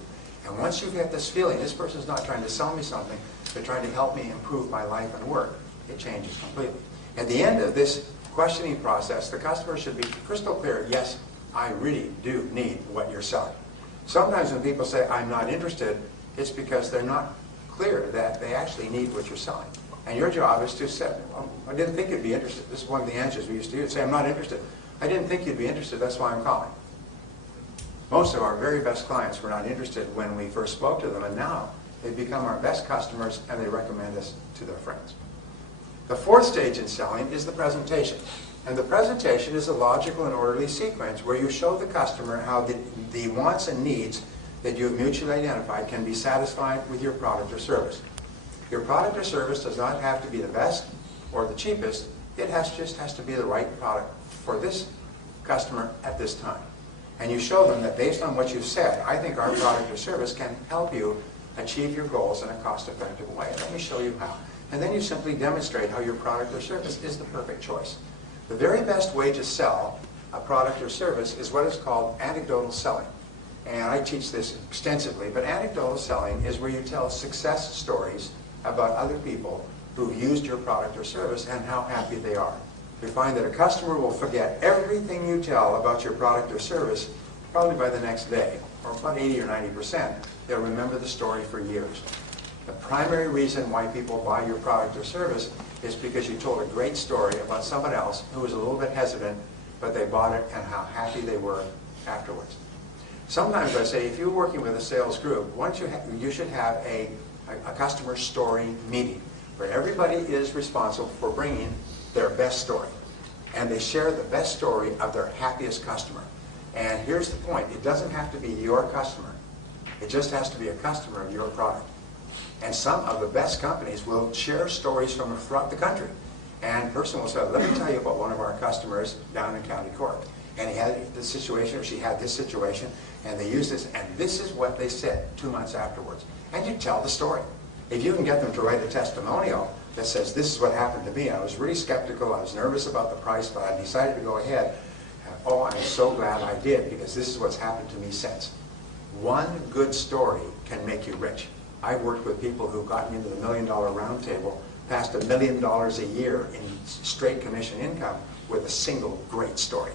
And once you get this feeling, this person's not trying to sell me something, they're trying to help me improve my life and work, it changes completely. At the end of this questioning process, the customer should be crystal clear, yes, I really do need what you're selling. Sometimes when people say, I'm not interested, it's because they're not clear that they actually need what you're selling. And your job is to say, well, I didn't think you'd be interested. This is one of the answers we used to use. Say, I'm not interested. I didn't think you'd be interested, that's why I'm calling. Most of our very best clients were not interested when we first spoke to them, and now they've become our best customers and they recommend us to their friends. The fourth stage in selling is the presentation. And the presentation is a logical and orderly sequence where you show the customer how the wants and needs that you have mutually identified can be satisfied with your product or service. Your product or service does not have to be the best or the cheapest. It just has to be the right product for this customer at this time. And you show them that based on what you've said, I think our product or service can help you achieve your goals in a cost-effective way. Let me show you how. And then you simply demonstrate how your product or service is the perfect choice. The very best way to sell a product or service is what is called anecdotal selling. And I teach this extensively, but anecdotal selling is where you tell success stories about other people who've used your product or service and how happy they are. You find that a customer will forget everything you tell about your product or service probably by the next day, or about 80 or 90%. They'll remember the story for years. The primary reason why people buy your product or service is because you told a great story about someone else who was a little bit hesitant, but they bought it and how happy they were afterwards. Sometimes I say, if you're working with a sales group, you should have a customer story meeting where everybody is responsible for bringing their best story. And they share the best story of their happiest customer. And here's the point, it doesn't have to be your customer. It just has to be a customer of your product. And some of the best companies will share stories from throughout the country. And a person will say, let me tell you about one of our customers down in County Cork. And he had this situation, or she had this situation, and they used this, and this is what they said 2 months afterwards. And you tell the story. If you can get them to write a testimonial that says, this is what happened to me, I was really skeptical, I was nervous about the price, but I decided to go ahead. Oh, I'm so glad I did, because this is what's happened to me since. One good story can make you rich. I've worked with people who've gotten into the $1 Million Round Table, past $1 million a year in straight commission income with a single great story,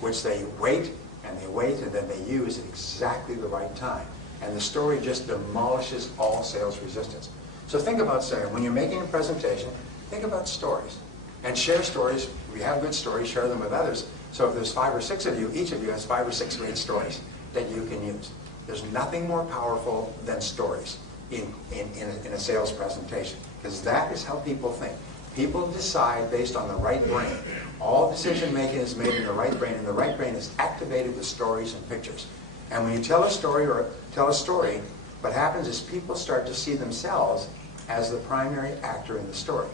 which they wait, and then they use at exactly the right time. And the story just demolishes all sales resistance. So think about saying, when you're making a presentation, think about stories. And share stories. If you have good stories, share them with others. So if there's 5 or 6 of you, each of you has 5 or 6 great stories that you can use. There's nothing more powerful than stories in a sales presentation, because that is how people think. People decide based on the right brain. All decision making is made in the right brain, and the right brain is activated with stories and pictures. And when you tell a story, what happens is people start to see themselves as the primary actor in the story.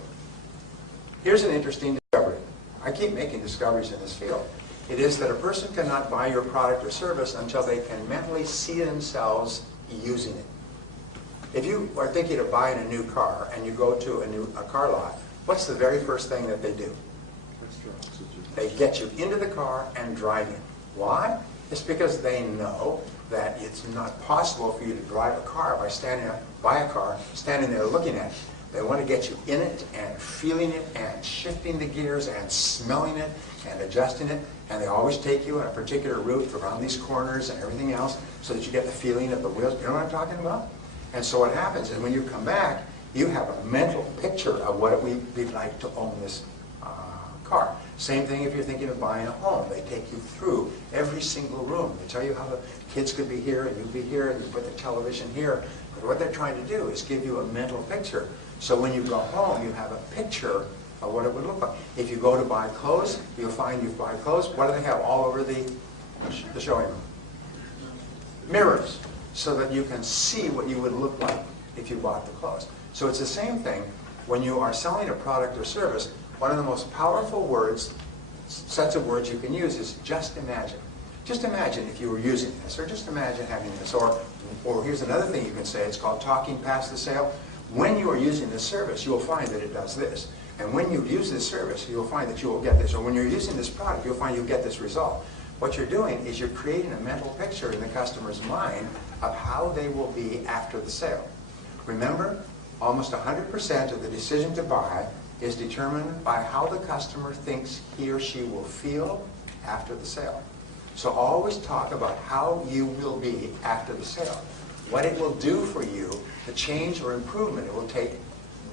Here's an interesting discovery. I keep making discoveries in this field. It is that a person cannot buy your product or service until they can mentally see themselves using it. If you are thinking of buying a new car and you go to a car lot, what's the very first thing that they do? They get you into the car and drive you. Why? It's because they know that it's not possible for you to drive a car by standing there looking at it. They want to get you in it and feeling it and shifting the gears and smelling it and adjusting it. And they always take you on a particular route around these corners and everything else so that you get the feeling of the wheels. You know what I'm talking about? And so what happens is when you come back, you have a mental picture of what it would be like to own this car. Same thing if you're thinking of buying a home. They take you through every single room. They tell you how the kids could be here and you'd be here and you put the television here. But what they're trying to do is give you a mental picture. So when you go home, you have a picture of what it would look like. If you go to buy clothes, you'll find you buy clothes. What do they have all over the showing room? Mirrors, so that you can see what you would look like if you bought the clothes. So it's the same thing when you are selling a product or service. One of the most powerful words, sets of words you can use is just imagine. Just imagine if you were using this, or just imagine having this. Or here's another thing you can say, it's called talking past the sale. When you are using this service, you will find that it does this. And when you use this service, you'll find that you will get this. Or when you're using this product, you'll find you'll get this result. What you're doing is you're creating a mental picture in the customer's mind of how they will be after the sale. Remember, almost 100% of the decision to buy is determined by how the customer thinks he or she will feel after the sale. So always talk about how you will be after the sale. What it will do for you, the change or improvement it will take,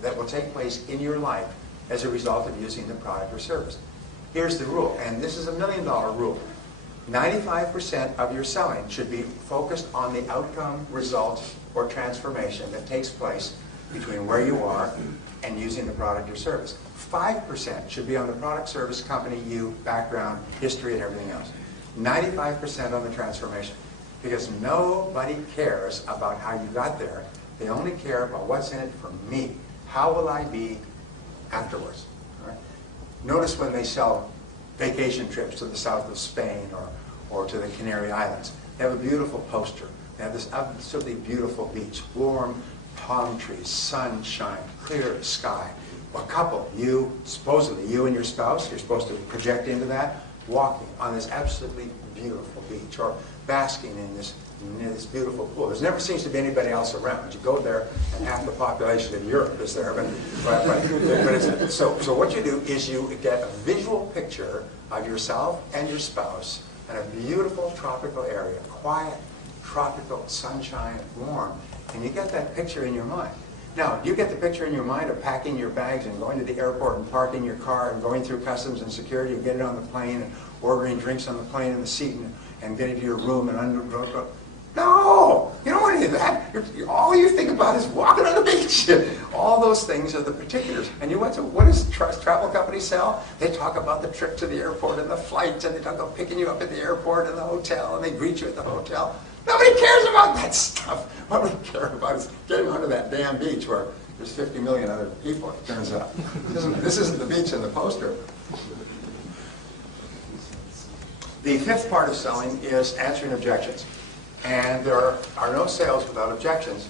that will take place in your life as a result of using the product or service. Here's the rule, and this is $1 million rule. 95% of your selling should be focused on the outcome, result, or transformation that takes place between where you are and using the product or service. 5% should be on the product, service, company, you, background, history, and everything else. 95% on the transformation. Because nobody cares about how you got there. They only care about what's in it for me. How will I be afterwards? All right? Notice when they sell vacation trips to the south of Spain or to the Canary Islands. They have a beautiful poster. They have this absolutely beautiful beach, warm palm trees, sunshine, clear sky. A couple, supposedly you and your spouse, you're supposed to project into that, walking on this absolutely beautiful beach or basking in this beautiful pool. There never seems to be anybody else around. You go there and half the population of Europe is there. So what you do is you get a visual picture of yourself and your spouse in a beautiful tropical area, quiet, tropical, sunshine, warm, and you get that picture in your mind. Now, do you get the picture in your mind of packing your bags and going to the airport and parking your car and going through customs and security and getting on the plane and ordering drinks on the plane in the seat and getting to your room and No! You don't want any of that. All you think about is walking on the beach. All those things are the particulars. And what does travel companies sell? They talk about the trip to the airport and the flights, and they talk about picking you up at the airport and the hotel, and they greet you at the hotel. Nobody cares about that stuff. What we care about is getting onto that damn beach where there's 50 million other people, it turns out. This isn't the beach in the poster. The fifth part of selling is answering objections. And there are no sales without objections.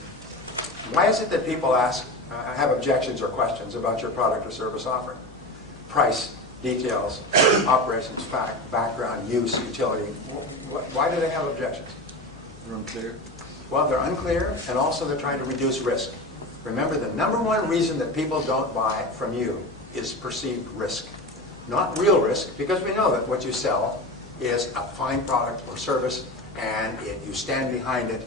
Why is it that people have objections or questions about your product or service offering? Price, details, operations, fact, background, use, utility. Why do they have objections? They're unclear. Well, they're unclear, and also they're trying to reduce risk. Remember, the number one reason that people don't buy from you is perceived risk. Not real risk, because we know that what you sell is a fine product or service, and you stand behind it.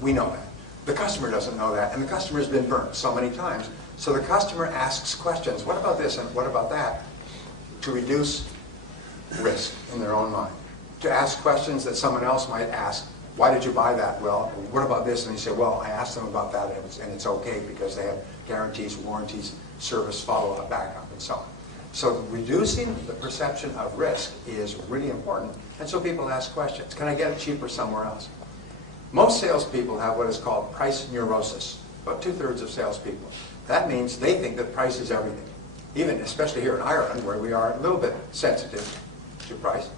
We know that. The customer doesn't know that, and the customer's been burnt so many times. So the customer asks questions, what about this and what about that, to reduce risk in their own mind. To ask questions that someone else might ask, why did you buy that? Well, what about this? And you say, well, I asked them about that, and it's okay because they have guarantees, warranties, service, follow-up, backup, and so on. So reducing the perception of risk is really important, and so people ask questions. Can I get it cheaper somewhere else? Most salespeople have what is called price neurosis, about 2/3 of salespeople. That means they think that price is everything, even especially here in Ireland, where we are a little bit sensitive to price.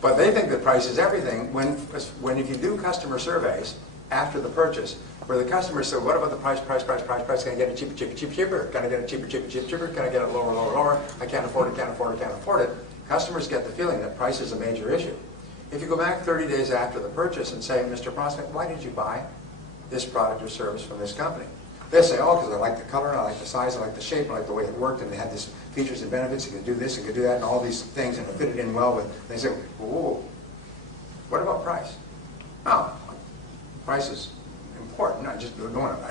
But they think that price is everything when if you do customer surveys after the purchase, where the customer said, what about the price, can I get it cheaper? Can I get it cheaper? Can I get it lower? I can't afford it. Customers get the feeling that price is a major issue. If you go back 30 days after the purchase and say, Mr. Prospect, why did you buy this product or service from this company. They say, oh, because I like the color, I like the size, I like the shape, I like the way it worked, and they had these features and benefits, you could do this, you could do that, and all these things, and it fitted in well with. They say, whoa, what about price? Now, price is important. I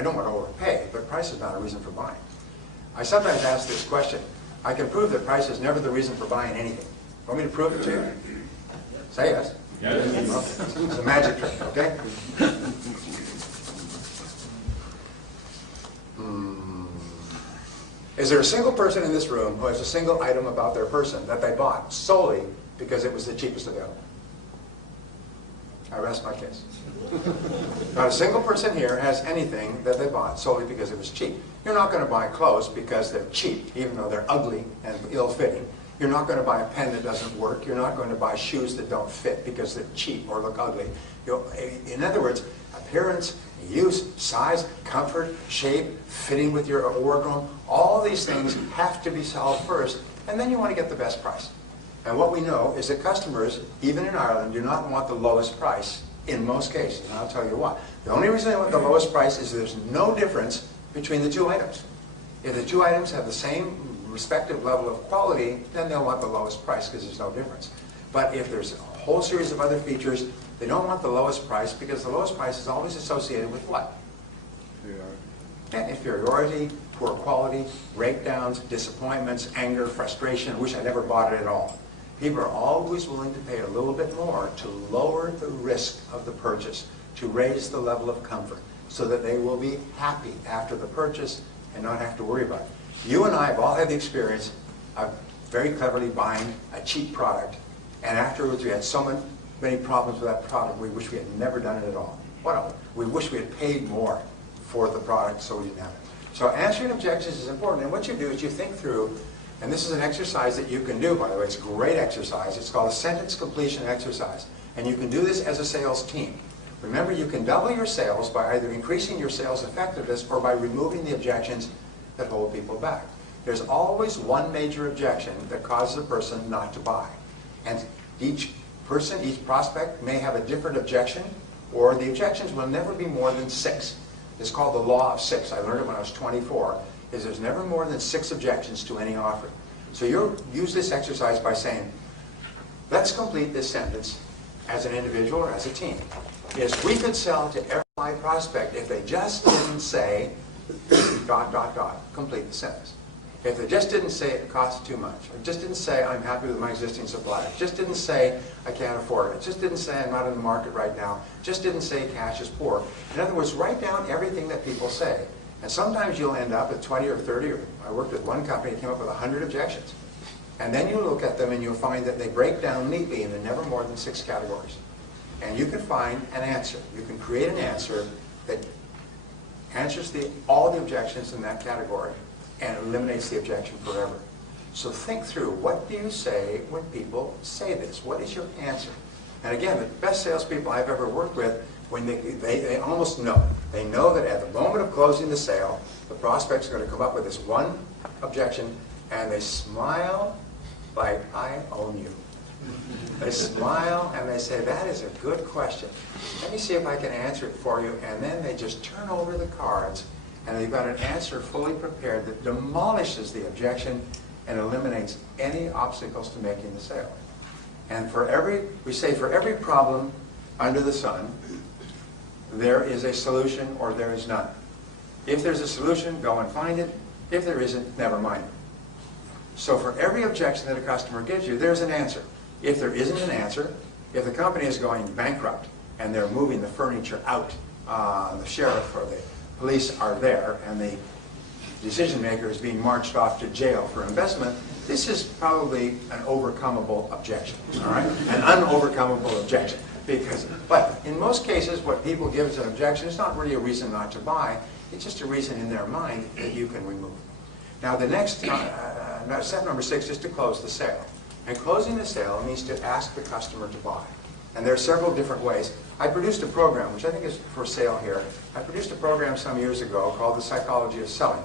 don't want to overpay, but price is not a reason for buying. I sometimes ask this question. I can prove that price is never the reason for buying anything. Want me to prove it to you? Say yes. Yes. Okay. It's a magic trick, okay? Is there a single person in this room who has a single item about their person that they bought solely because it was the cheapest available? I rest my case. Not a single person here has anything that they bought solely because it was cheap. You're not going to buy clothes because they're cheap, even though they're ugly and ill-fitting. You're not going to buy a pen that doesn't work. You're not going to buy shoes that don't fit because they're cheap or look ugly. In other words, appearance, use, size, comfort, shape, fitting with your wardrobe, all these things have to be solved first, and then you want to get the best price. And what we know is that customers, even in Ireland, do not want the lowest price in most cases, and I'll tell you why. The only reason they want the lowest price is there's no difference between the two items. If the two items have the same respective level of quality, then they'll want the lowest price because there's no difference. But if there's a whole series of other features, they don't want the lowest price because the lowest price is always associated with what? Inferiority, poor quality, breakdowns, disappointments, anger, frustration, wish I never bought it at all. People are always willing to pay a little bit more to lower the risk of the purchase, to raise the level of comfort, so that they will be happy after the purchase and not have to worry about it. You and I have all had the experience of very cleverly buying a cheap product, and afterwards we had so many problems with that product, we wish we had never done it at all. We wish we had paid more for the product so we didn't have it. So answering objections is important, and what you do is you think through, and this is an exercise that you can do, by the way. It's a great exercise. It's called a sentence completion exercise. And you can do this as a sales team. Remember, you can double your sales by either increasing your sales effectiveness or by removing the objections that hold people back. There's always one major objection that causes a person not to buy. And each person, each prospect may have a different objection, or the objections will never be more than 6. It's called the law of 6. I learned it when I was 24. Is there's never more than 6 objections to any offer. So you use this exercise by saying, let's complete this sentence as an individual or as a team. Is we could sell to every prospect if they just didn't say ... complete the sentence. If they just didn't say it costs too much, or just didn't say I'm happy with my existing supplier, just didn't say I can't afford it, just didn't say I'm not in the market right now, just didn't say cash is poor. In other words, write down everything that people say. And sometimes you'll end up with 20 or 30, or I worked with one company that came up with 100 objections. And then you look at them and you'll find that they break down neatly into never more than 6 categories. And you can find an answer. You can create an answer that answers all the objections in that category and eliminates the objection forever. So think through, what do you say when people say this? What is your answer? And again, the best salespeople I've ever worked with, when they almost know. They know that at the moment of closing the sale, the prospect's going to come up with this one objection, and they smile like, I own you. They smile and they say, that is a good question. Let me see if I can answer it for you. And then they just turn over the cards, and they've got an answer fully prepared that demolishes the objection and eliminates any obstacles to making the sale. And we say for every problem under the sun, there is a solution or there is none. If there's a solution, go and find it. If there isn't, never mind it. So for every objection that a customer gives you, there's an answer. If there isn't an answer, if the company is going bankrupt and they're moving the furniture out, the sheriff or the police are there, and the decision maker is being marched off to jail for investment, this is probably an overcomable objection, all right? An unovercomable objection. But in most cases, what people give as an objection is not really a reason not to buy. It's just a reason in their mind that you can remove. Now the next, step number 6 is to close the sale. And closing the sale means to ask the customer to buy. And there are several different ways. I produced a program, which I think is for sale here. I produced a program some years ago called The Psychology of Selling.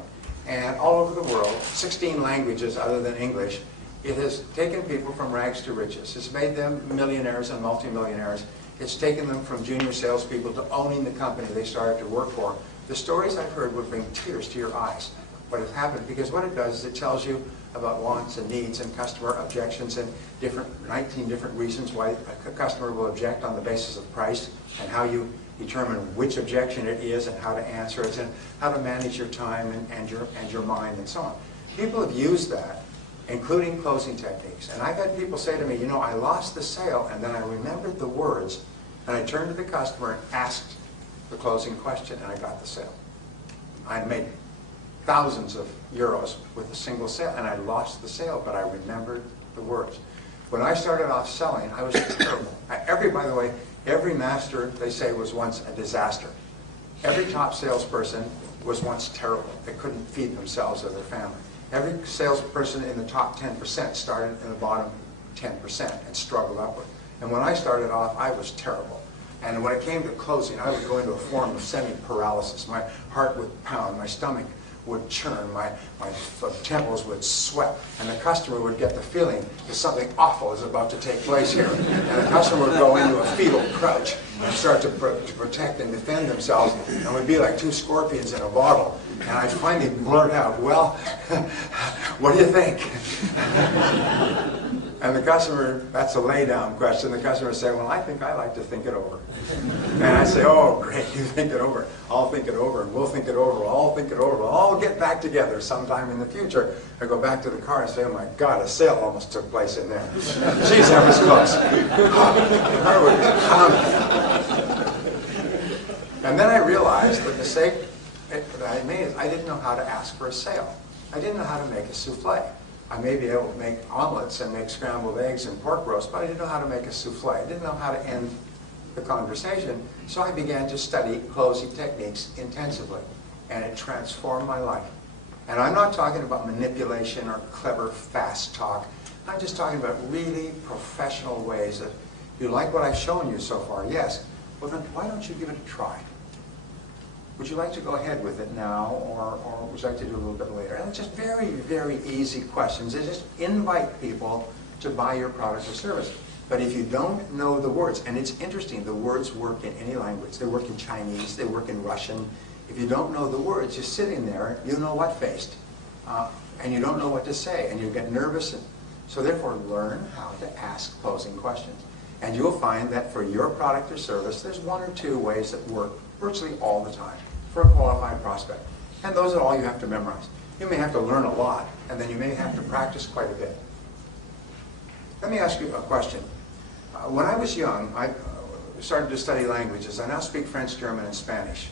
And all over the world, 16 languages other than English, it has taken people from rags to riches. It's made them millionaires and multimillionaires. It's taken them from junior salespeople to owning the company they started to work for. The stories I've heard would bring tears to your eyes. What has happened, because what it does is it tells you about wants and needs and customer objections and 19 different reasons why a customer will object on the basis of price, and how you determine which objection it is and how to answer it, and how to manage your time and your mind and so on. People have used that, including closing techniques. And I've had people say to me, you know, I lost the sale and then I remembered the words and I turned to the customer and asked the closing question and I got the sale. I made thousands of euros with a single sale and I lost the sale, but I remembered the words. When I started off selling, I was terrible. By the way, every master, they say, was once a disaster. Every top salesperson was once terrible. They couldn't feed themselves or their family. Every salesperson in the top 10% started in the bottom 10% and struggled upward. And when I started off, I was terrible. And when it came to closing, I would go into a form of semi-paralysis. My heart would pound, my stomach would churn, my temples would sweat, and the customer would get the feeling that something awful is about to take place here. And the customer would go into a fetal crouch and start to protect and defend themselves, and we'd be like two scorpions in a bottle. And I'd finally blurt out, well, what do you think? And the customer, that's a lay-down question, the customer would say, well, I think I like to think it over. And I say, oh, great, you think it over. I'll think it over, and we'll think it over, I'll think it over. We'll all get back together sometime in the future. I go back to the car and say, oh my God, a sale almost took place in there. Geez, that was close. And then I realized the mistake that I made is I didn't know how to ask for a sale. I didn't know how to make a souffle. I may be able to make omelets and make scrambled eggs and pork roast, but I didn't know how to make a souffle. I didn't know how to end the conversation, so I began to study closing techniques intensively, and it transformed my life. And I'm not talking about manipulation or clever, fast talk. I'm just talking about really professional ways that you like what I've shown you so far. Yes. Well, then why don't you give it a try? Would you like to go ahead with it now, or would you like to do a little bit later? And it's just very, very easy questions. They just invite people to buy your product or service. But if you don't know the words, and it's interesting, the words work in any language. They work in Chinese, they work in Russian. If you don't know the words, you're sitting there, you know what faced, and you don't know what to say, and you get nervous. And so therefore, learn how to ask closing questions. And you'll find that for your product or service, there's one or two ways that work virtually all the time for a qualified prospect. And those are all you have to memorize. You may have to learn a lot, and then you may have to practice quite a bit. Let me ask you a question. When I was young, I started to study languages. I now speak French, German, and Spanish.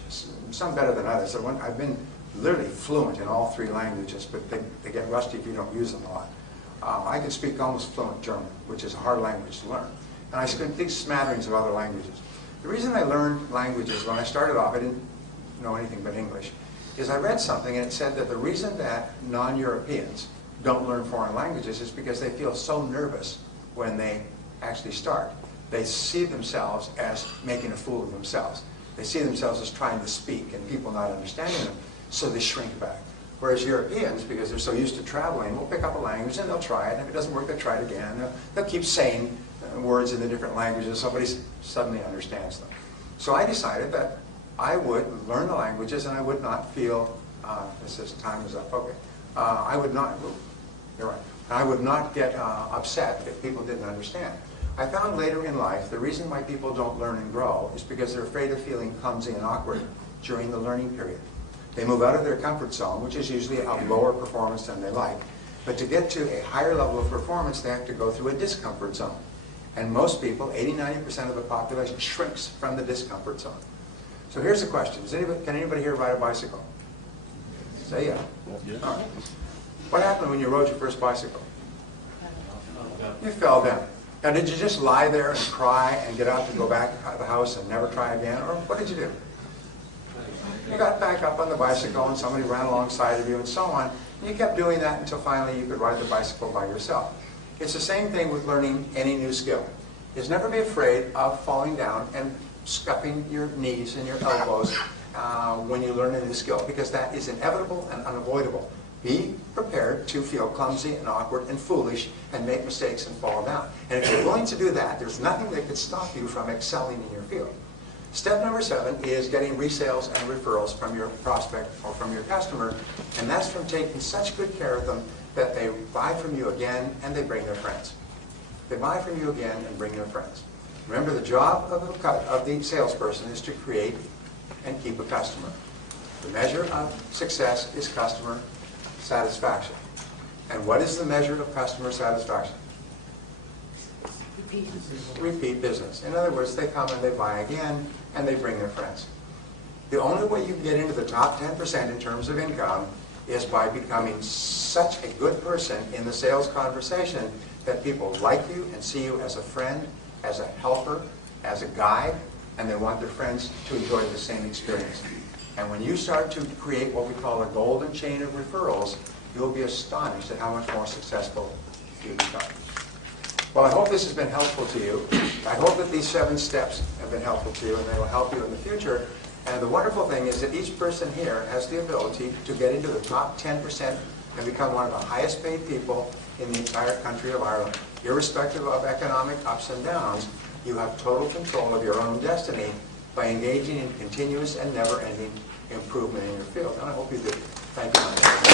Some better than others. I've been literally fluent in all three languages, but they get rusty if you don't use them a lot. I can speak almost fluent German, which is a hard language to learn. And I speak smatterings of other languages. The reason I learned languages when I started off, I didn't know anything but English, is I read something and it said that the reason that non-Europeans don't learn foreign languages is because they feel so nervous when they actually start. They see themselves as making a fool of themselves. They see themselves as trying to speak and people not understanding them, so they shrink back. Whereas Europeans, because they're so used to traveling, will pick up a language and they'll try it, and if it doesn't work, they'll try it again. They'll keep saying words in the different languages, somebody suddenly understands them. So I decided that I would learn the languages and I would not feel, time is up, okay. I would not, you're right, I would not get upset if people didn't understand. I found later in life the reason why people don't learn and grow is because they're afraid of feeling clumsy and awkward during the learning period. They move out of their comfort zone, which is usually of lower performance than they like. But to get to a higher level of performance, they have to go through a discomfort zone. And most people, 80–90% of the population, shrinks from the discomfort zone. So here's the question. Can anybody here ride a bicycle? Say yeah. Yeah. All right. What happened when you rode your first bicycle? You fell down. Now, did you just lie there and cry and get out to go back to the house and never try again? Or what did you do? You got back up on the bicycle and somebody ran alongside of you and so on. And you kept doing that until finally you could ride the bicycle by yourself. It's the same thing with learning any new skill. Is never be afraid of falling down and scuffing your knees and your elbows when you learn a new skill, because that is inevitable and unavoidable. Be prepared to feel clumsy and awkward and foolish and make mistakes and fall down. And if you're willing to do that, there's nothing that could stop you from excelling in your field. Step number 7 is getting resales and referrals from your prospect or from your customer, and that's from taking such good care of them that they buy from you again and they bring their friends. They buy from you again and bring their friends. Remember, the job of the salesperson is to create and keep a customer. The measure of success is customer satisfaction. And what is the measure of customer satisfaction? Repeat business. In other words, they come and they buy again and they bring their friends. The only way you can get into the top 10% in terms of income is by becoming such a good person in the sales conversation that people like you and see you as a friend, as a helper, as a guide, and they want their friends to enjoy the same experience. And when you start to create what we call a golden chain of referrals, you'll be astonished at how much more successful you become. Well, I hope this has been helpful to you. I hope that these 7 steps have been helpful to you and they will help you in the future. And the wonderful thing is that each person here has the ability to get into the top 10% and become one of the highest paid people in the entire country of Ireland. Irrespective of economic ups and downs, you have total control of your own destiny by engaging in continuous and never-ending improvement in your field. And I hope you do. Thank you.